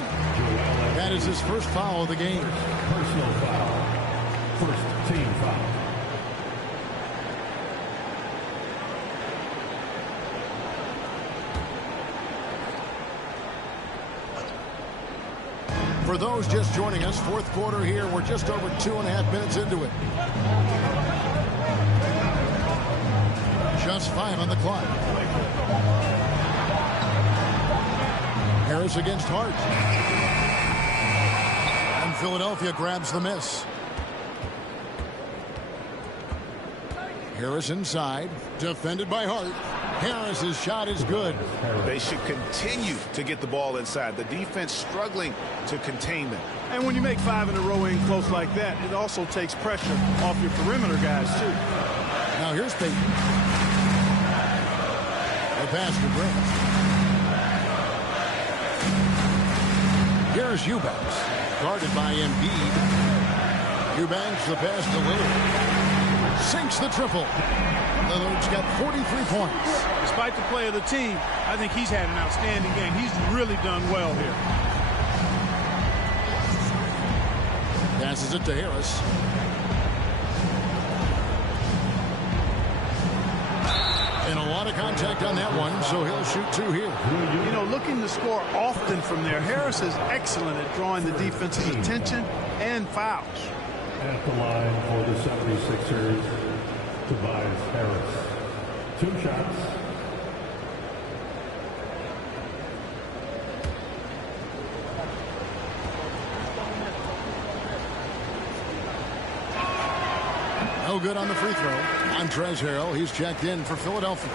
That is his first foul of the game. Personal foul. First team foul. For those just joining us, fourth quarter here. We're just over 2.5 minutes into it. Just 5 on the clock. Harris against Hart. And Philadelphia grabs the miss. Harris inside, defended by Hart. Harris's shot is good. They should continue to get the ball inside. The defense struggling to contain them. And when you make 5 in a row in close like that, it also takes pressure off your perimeter guys, too. Now here's Payton. The pass to Grant. Here's Eubanks, guarded by Embiid. Eubanks, the pass to Lillard. Sinks the triple. Lillard's got 43 points. Despite the play of the team, I think he's had an outstanding game. He's really done well here. Passes it to Harris. And a lot of contact on that one, so he'll shoot 2 here. You know, looking to score often from there, Harris is excellent at drawing the defense's attention and fouls. At the line for the 76ers, Tobias Harris. 2 shots. No good on the free throw. Montrezl Harrell, he's checked in for Philadelphia.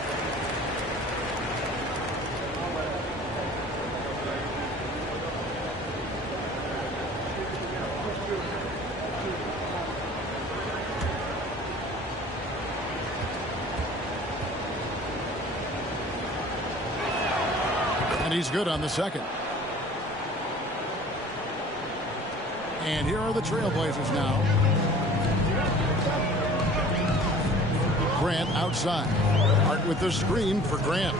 And he's good on the second. And here are the Trailblazers now. Grant outside. Hart with the screen for Grant.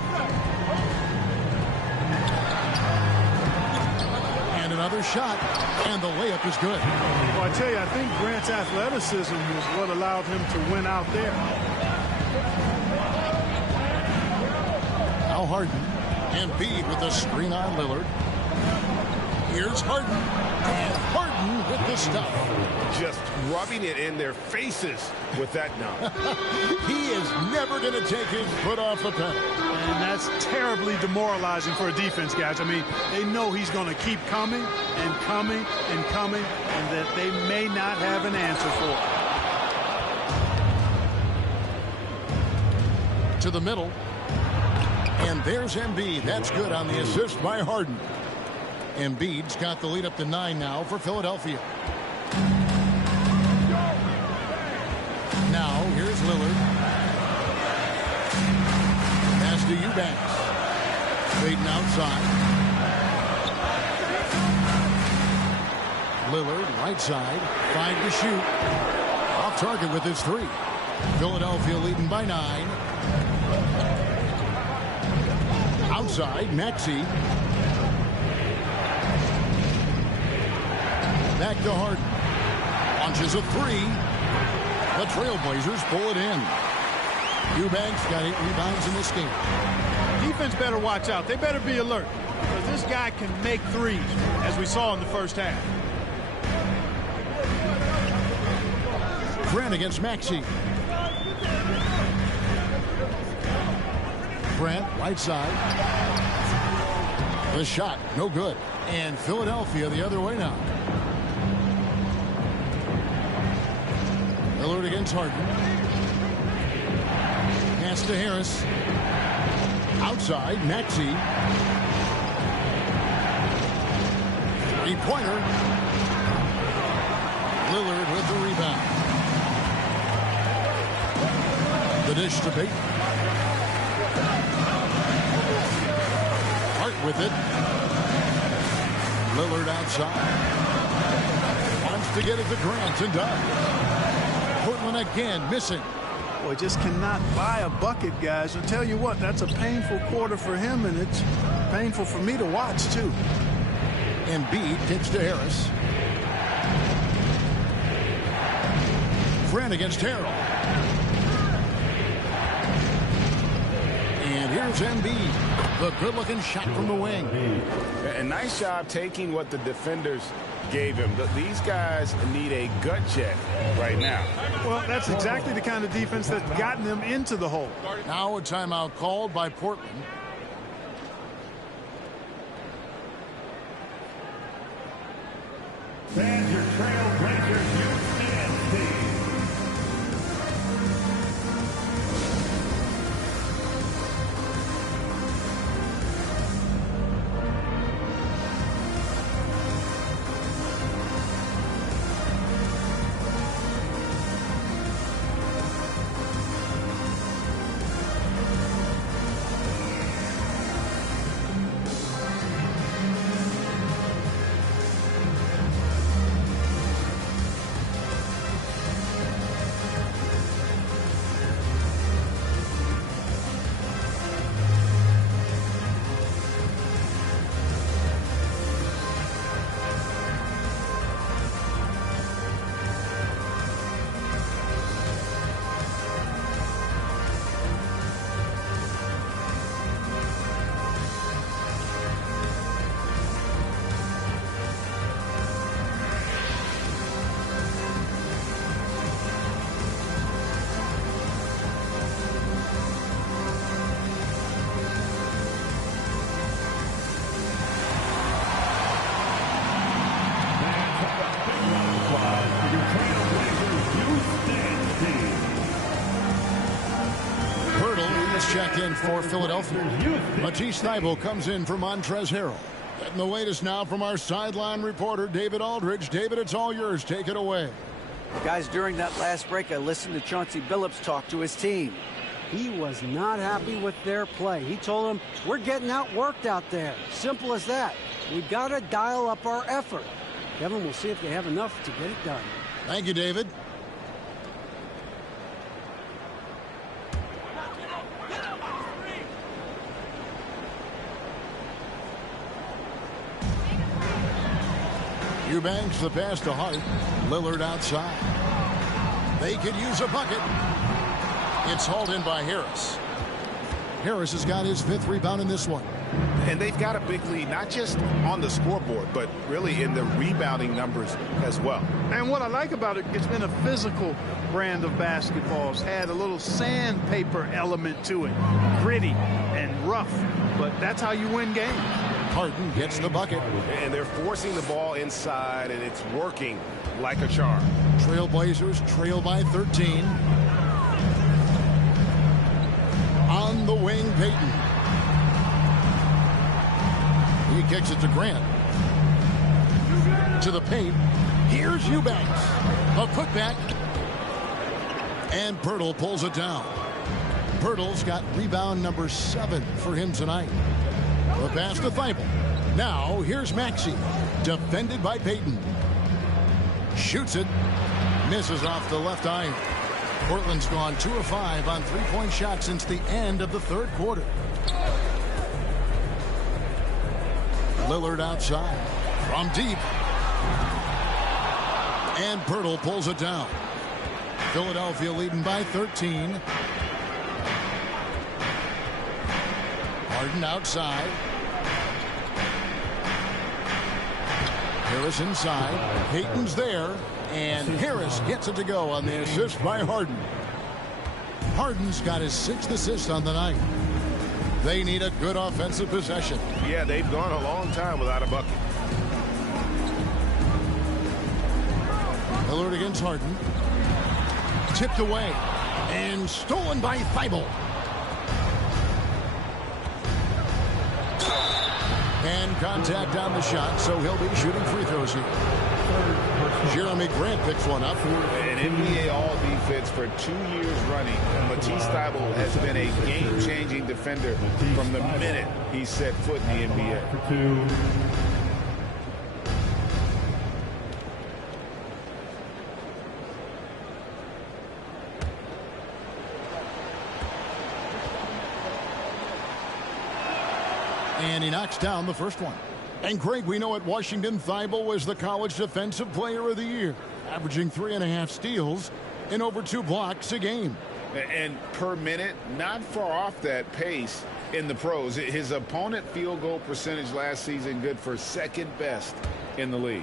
And another shot. And the layup is good. Well, I tell you, I think Grant's athleticism was what allowed him to win out there. Now Harden. Embiid with the screen on Lillard. Here's Harden. And Harden with the stuff. Just rubbing it in their faces with that dunk. He is never going to take his foot off the pedal. And that's terribly demoralizing for a defense, guys. I mean, they know he's going to keep coming and coming and coming, and that they may not have an answer for it. To the middle. And there's Embiid. That's good on the assist by Harden. Embiid's got the lead up to 9 now for Philadelphia. Now, here's Lillard. Pass to Eubanks. Payton outside. Lillard, right side. 5 to shoot. Off target with his 3. Philadelphia leading by 9. Outside, Maxey. Back to Harden. Launches a 3. The Trailblazers pull it in. Eubanks got 8 rebounds in this game. Defense better watch out. They better be alert, because this guy can make threes, as we saw in the first half. Grant against Maxey. Grant, right side. The shot, no good. And Philadelphia the other way now. Lillard against Harden. Pass to Harris. Outside, Maxey. three-pointer. Lillard with the rebound. The dish to Payton. Hart with it. Lillard outside. Wants to get it to Grant and does. Portland again missing. Boy, just cannot buy a bucket, guys. I'll tell you what, that's a painful quarter for him, and it's painful for me to watch, too. Embiid kicks to Harris. Friend against Harrell. And here's Embiid. The good-looking shot from the wing. A nice job taking what the defenders gave him. These guys need a gut check right now. Well, that's exactly the kind of defense that's gotten them into the hole. Now a timeout called by Portland. Fans, your Trailblazers youth dance team. Check in for Philadelphia. Matisse Thybulle comes in for Montrezl Harrell. Getting the latest now from our sideline reporter, David Aldridge. David, it's all yours. Take it away. Guys, during that last break, I listened to Chauncey Billups talk to his team. He was not happy with their play. He told them, we're getting outworked out there. Simple as that. We got to dial up our effort. Kevin, we'll see if they have enough to get it done. Thank you, David. Eubanks the pass to Hart. Lillard outside. They could use a bucket. It's hauled in by Harris. Harris has got his 5th rebound in this one. And they've got a big lead, not just on the scoreboard, but really in the rebounding numbers as well. And what I like about it, it's been a physical brand of basketball. It's had a little sandpaper element to it. Gritty and rough, but that's how you win games. Harden gets the bucket. And they're forcing the ball inside, and it's working like a charm. Trailblazers trail by 13. On the wing, Payton. He kicks it to Grant. To the paint. Here's Eubanks. A putback. And Pirtle pulls it down. Pirtle's got rebound number 7 for him tonight. The pass to Thybulle. Now, here's Maxey. Defended by Payton. Shoots it. Misses off the left iron. Portland's gone 2 of 5 on three-point shots since the end of the 3rd quarter. Lillard outside. From deep. And Pirtle pulls it down. Philadelphia leading by 13. Harden outside. Harris inside. Payton's there. And Harris gets it to go on the assist by Harden. Harden's got his 6th assist on the night. They need a good offensive possession. Yeah, they've gone a long time without a bucket. Lillard against Harden. Tipped away. And stolen by Thybulle. And contact on the shot, so he'll be shooting free throws here. Jeremy Grant picks one up. An NBA All-Defense for 2 years running. Matisse Thybulle has been a game-changing defender from the minute he set foot in the NBA. And he knocks down the first one. And Greg, we know at Washington, Thybulle was the College Defensive Player of the Year, averaging 3.5 steals and over 2 blocks a game. And per minute, not far off that pace in the pros. His opponent field goal percentage last season good for second best in the league.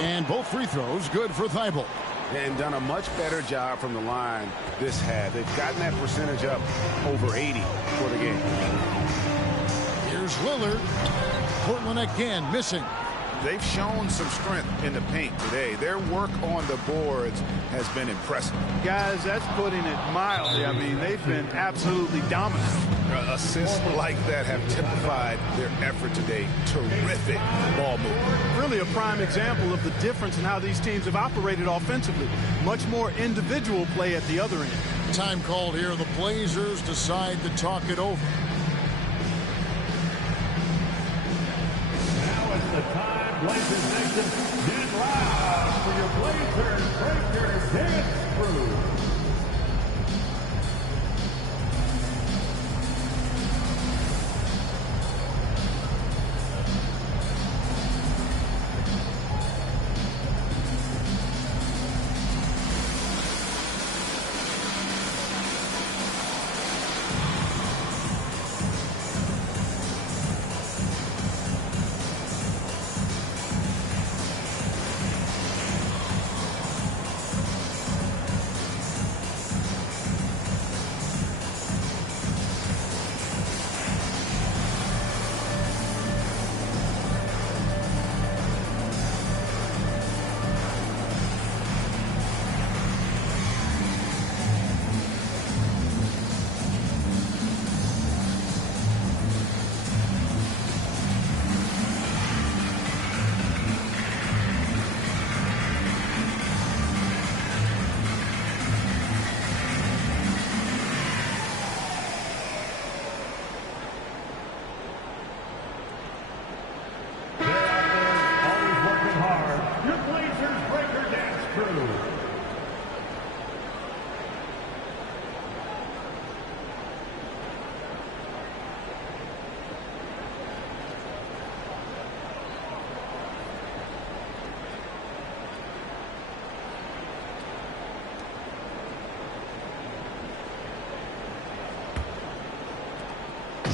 And both free throws good for Thybulle. And done a much better job from the line this half. They've gotten that percentage up over 80 for the game. Here's Lillard. Portland again missing. They've shown some strength in the paint today. Their work on the boards has been impressive. Guys, that's putting it mildly. I mean, they've been absolutely dominant. Assists like that have typified their effort today. Terrific ball movement. Really a prime example of the difference in how these teams have operated offensively. Much more individual play at the other end. Time called here. The Blazers decide to talk it over. Now it's the time Blazers Nation get loud for your Blazers Breaker Dance Crew.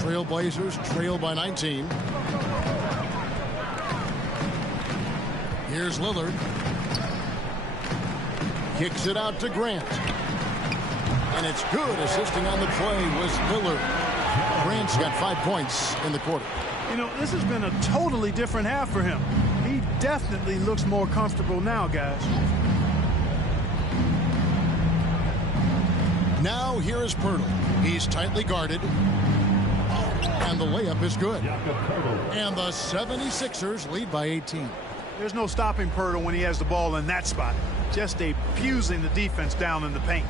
Trailblazers trail by 19. Here's Lillard. Kicks it out to Grant. And it's good. Assisting on the play was Lillard. Grant's got 5 points in the quarter. You know, this has been a totally different half for him. He definitely looks more comfortable now, guys. Now here is Pirtle. He's tightly guarded. And the layup is good. And the 76ers lead by 18. There's no stopping Pirtle when he has the ball in that spot. Just abusing the defense down in the paint.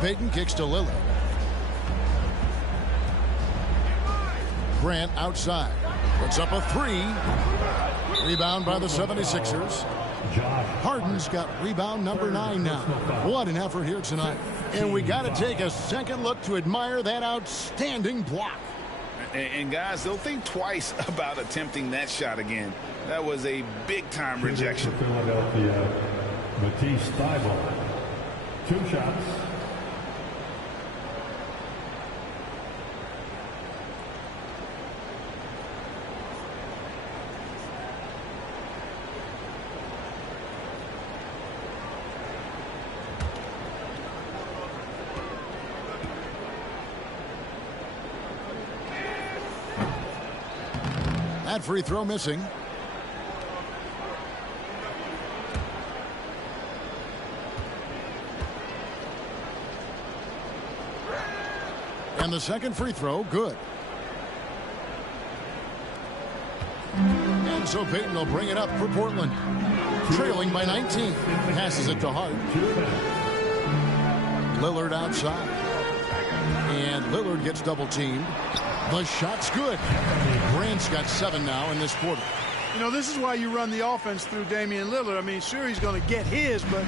Payton kicks to Lillard. Grant outside. Puts up a 3. Rebound by the 76ers. Harden's got rebound number 9 now. What an effort here tonight. And we got to take a second look to admire that outstanding block. And guys, they'll think twice about attempting that shot again. That was a big-time rejection. Philadelphia, Matisse Thybulle. 2 shots. That free throw missing. And the second free throw, good. And so Payton will bring it up for Portland. Trailing by 19. Passes it to Hart. Lillard outside. And Lillard gets double teamed. The shot's good. Grant's got 7 now in this quarter. You know, this is why you run the offense through Damian Lillard. I mean, sure, he's going to get his, but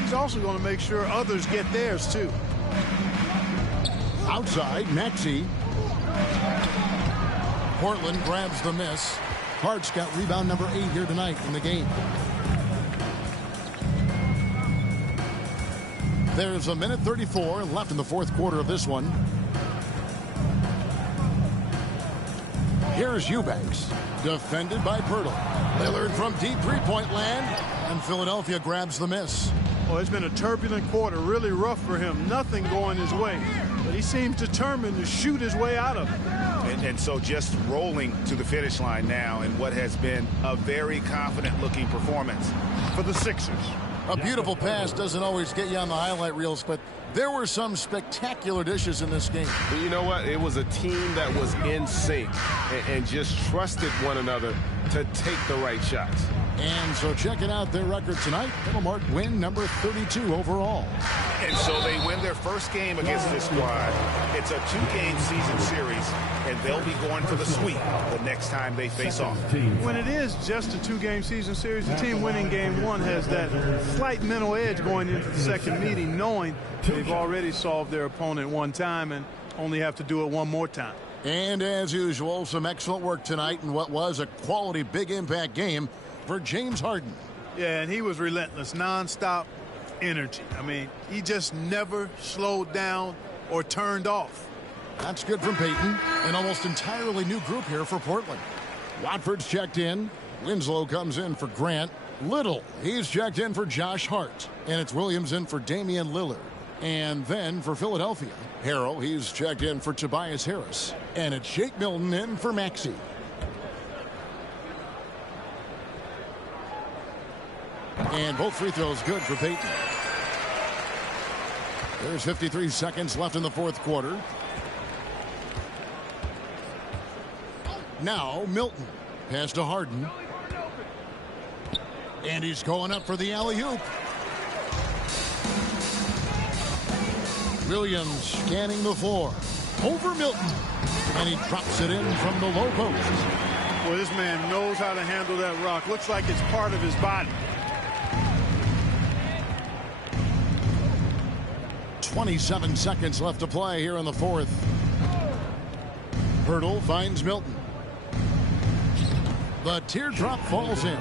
he's also going to make sure others get theirs, too. Outside, Maxey. Portland grabs the miss. Hart's got rebound number 8 here tonight in the game. There's a minute 34 left in the fourth quarter of this one. Here's Eubanks, defended by Pirtle. Lillard from deep three-point land, and Philadelphia grabs the miss. Well, it's been a turbulent quarter, really rough for him. Nothing going his way, but he seems determined to shoot his way out of it. And so just rolling to the finish line now in what has been a very confident-looking performance For the Sixers. A beautiful pass doesn't always get you on the highlight reels, but there were some spectacular dishes in this game. But you know what? It was a team that was in sync and just trusted one another to take the right shots. And so checking out their record tonight, it'll mark win number 32 overall. And so they win their first game against this squad. It's a 2-game season series, and they'll be going for the sweep the next time they face off. When it is just a 2-game season series, the team winning game 1 has that slight mental edge going into the second meeting, knowing they've already solved their opponent one time and only have to do it one more time. And as usual, some excellent work tonight in what was a quality big impact game for James Harden. Yeah, and he was relentless, nonstop energy. I mean, he just never slowed down or turned off. That's good from Payton. An almost entirely new group here for Portland. Watford's checked in. Winslow comes in for Grant. Little, he's checked in for Josh Hart. And it's Williams in for Damian Lillard. And then for Philadelphia, Harrell, he's checked in for Tobias Harris. And it's Shake Milton in for Maxey. And both free throws good for Payton. There's 53 seconds left in the fourth quarter. Now Milton. Pass to Harden. And he's going up for the alley-oop. Williams scanning the floor. Over Milton. And he drops it in from the low post. Well, this man knows how to handle that rock. Looks like it's part of his body. 27 seconds left to play here in the fourth. Pirtle finds Milton. The teardrop falls in.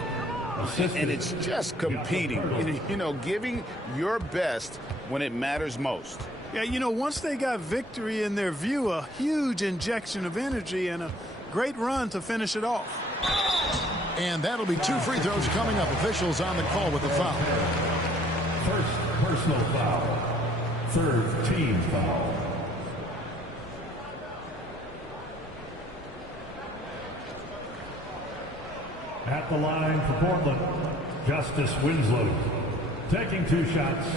And it's just competing, you know, giving your best when it matters most. Yeah, you know, once they got victory in their view, a huge injection of energy and a great run to finish it off. And that'll be 2 free throws coming up. Officials on the call with the foul. First personal foul. Third team foul. At the line for Portland, Justice Winslow, taking 2 shots.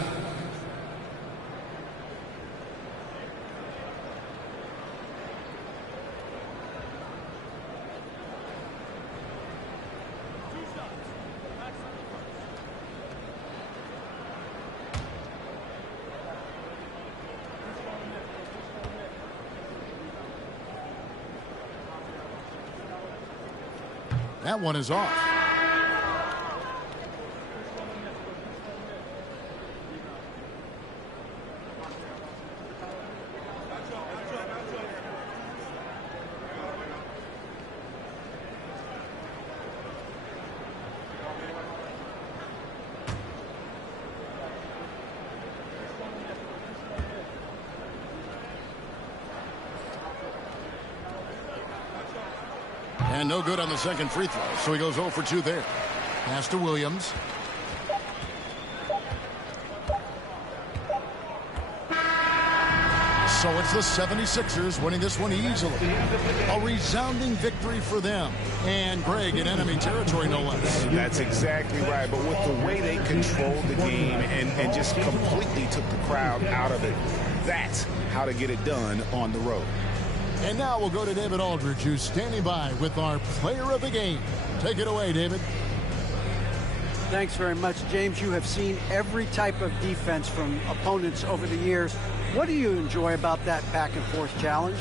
That one is off. And no good on the second free throw, so he goes 0 for 2 there. Pass to Williams. So it's the 76ers winning this one easily. A resounding victory for them. And Greg in enemy territory, no less. That's exactly right. But with the way they controlled the game and just completely took the crowd out of it, That's how to get it done on the road. And now we'll go to David Aldridge, who's standing by with our player of the game. Take it away, David. Thanks very much, James. You have seen every type of defense from opponents over the years. What do you enjoy about that back-and-forth challenge?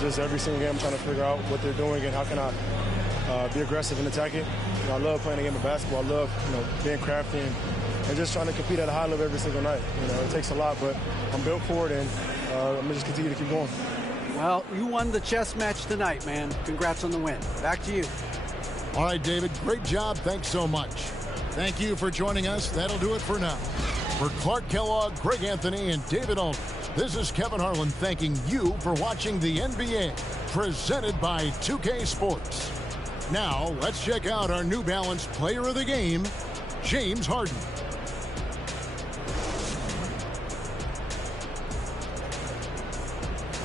Just every single game I'm trying to figure out what they're doing and how can I be aggressive and attack it. You know, I love playing the game of basketball. I love, being crafty and just trying to compete at a high level every single night. It takes a lot, but I'm built for it, and I'm going to just continue to keep going. Well, you won the chess match tonight, man. Congrats on the win. Back to you. All right, David, great job. Thanks so much. Thank you for joining us. That'll do it for now. For Clark Kellogg, Greg Anthony, and David Aldridge, this is Kevin Harlan thanking you for watching the NBA, presented by 2K Sports. Now, let's check out our New Balance player of the game, James Harden.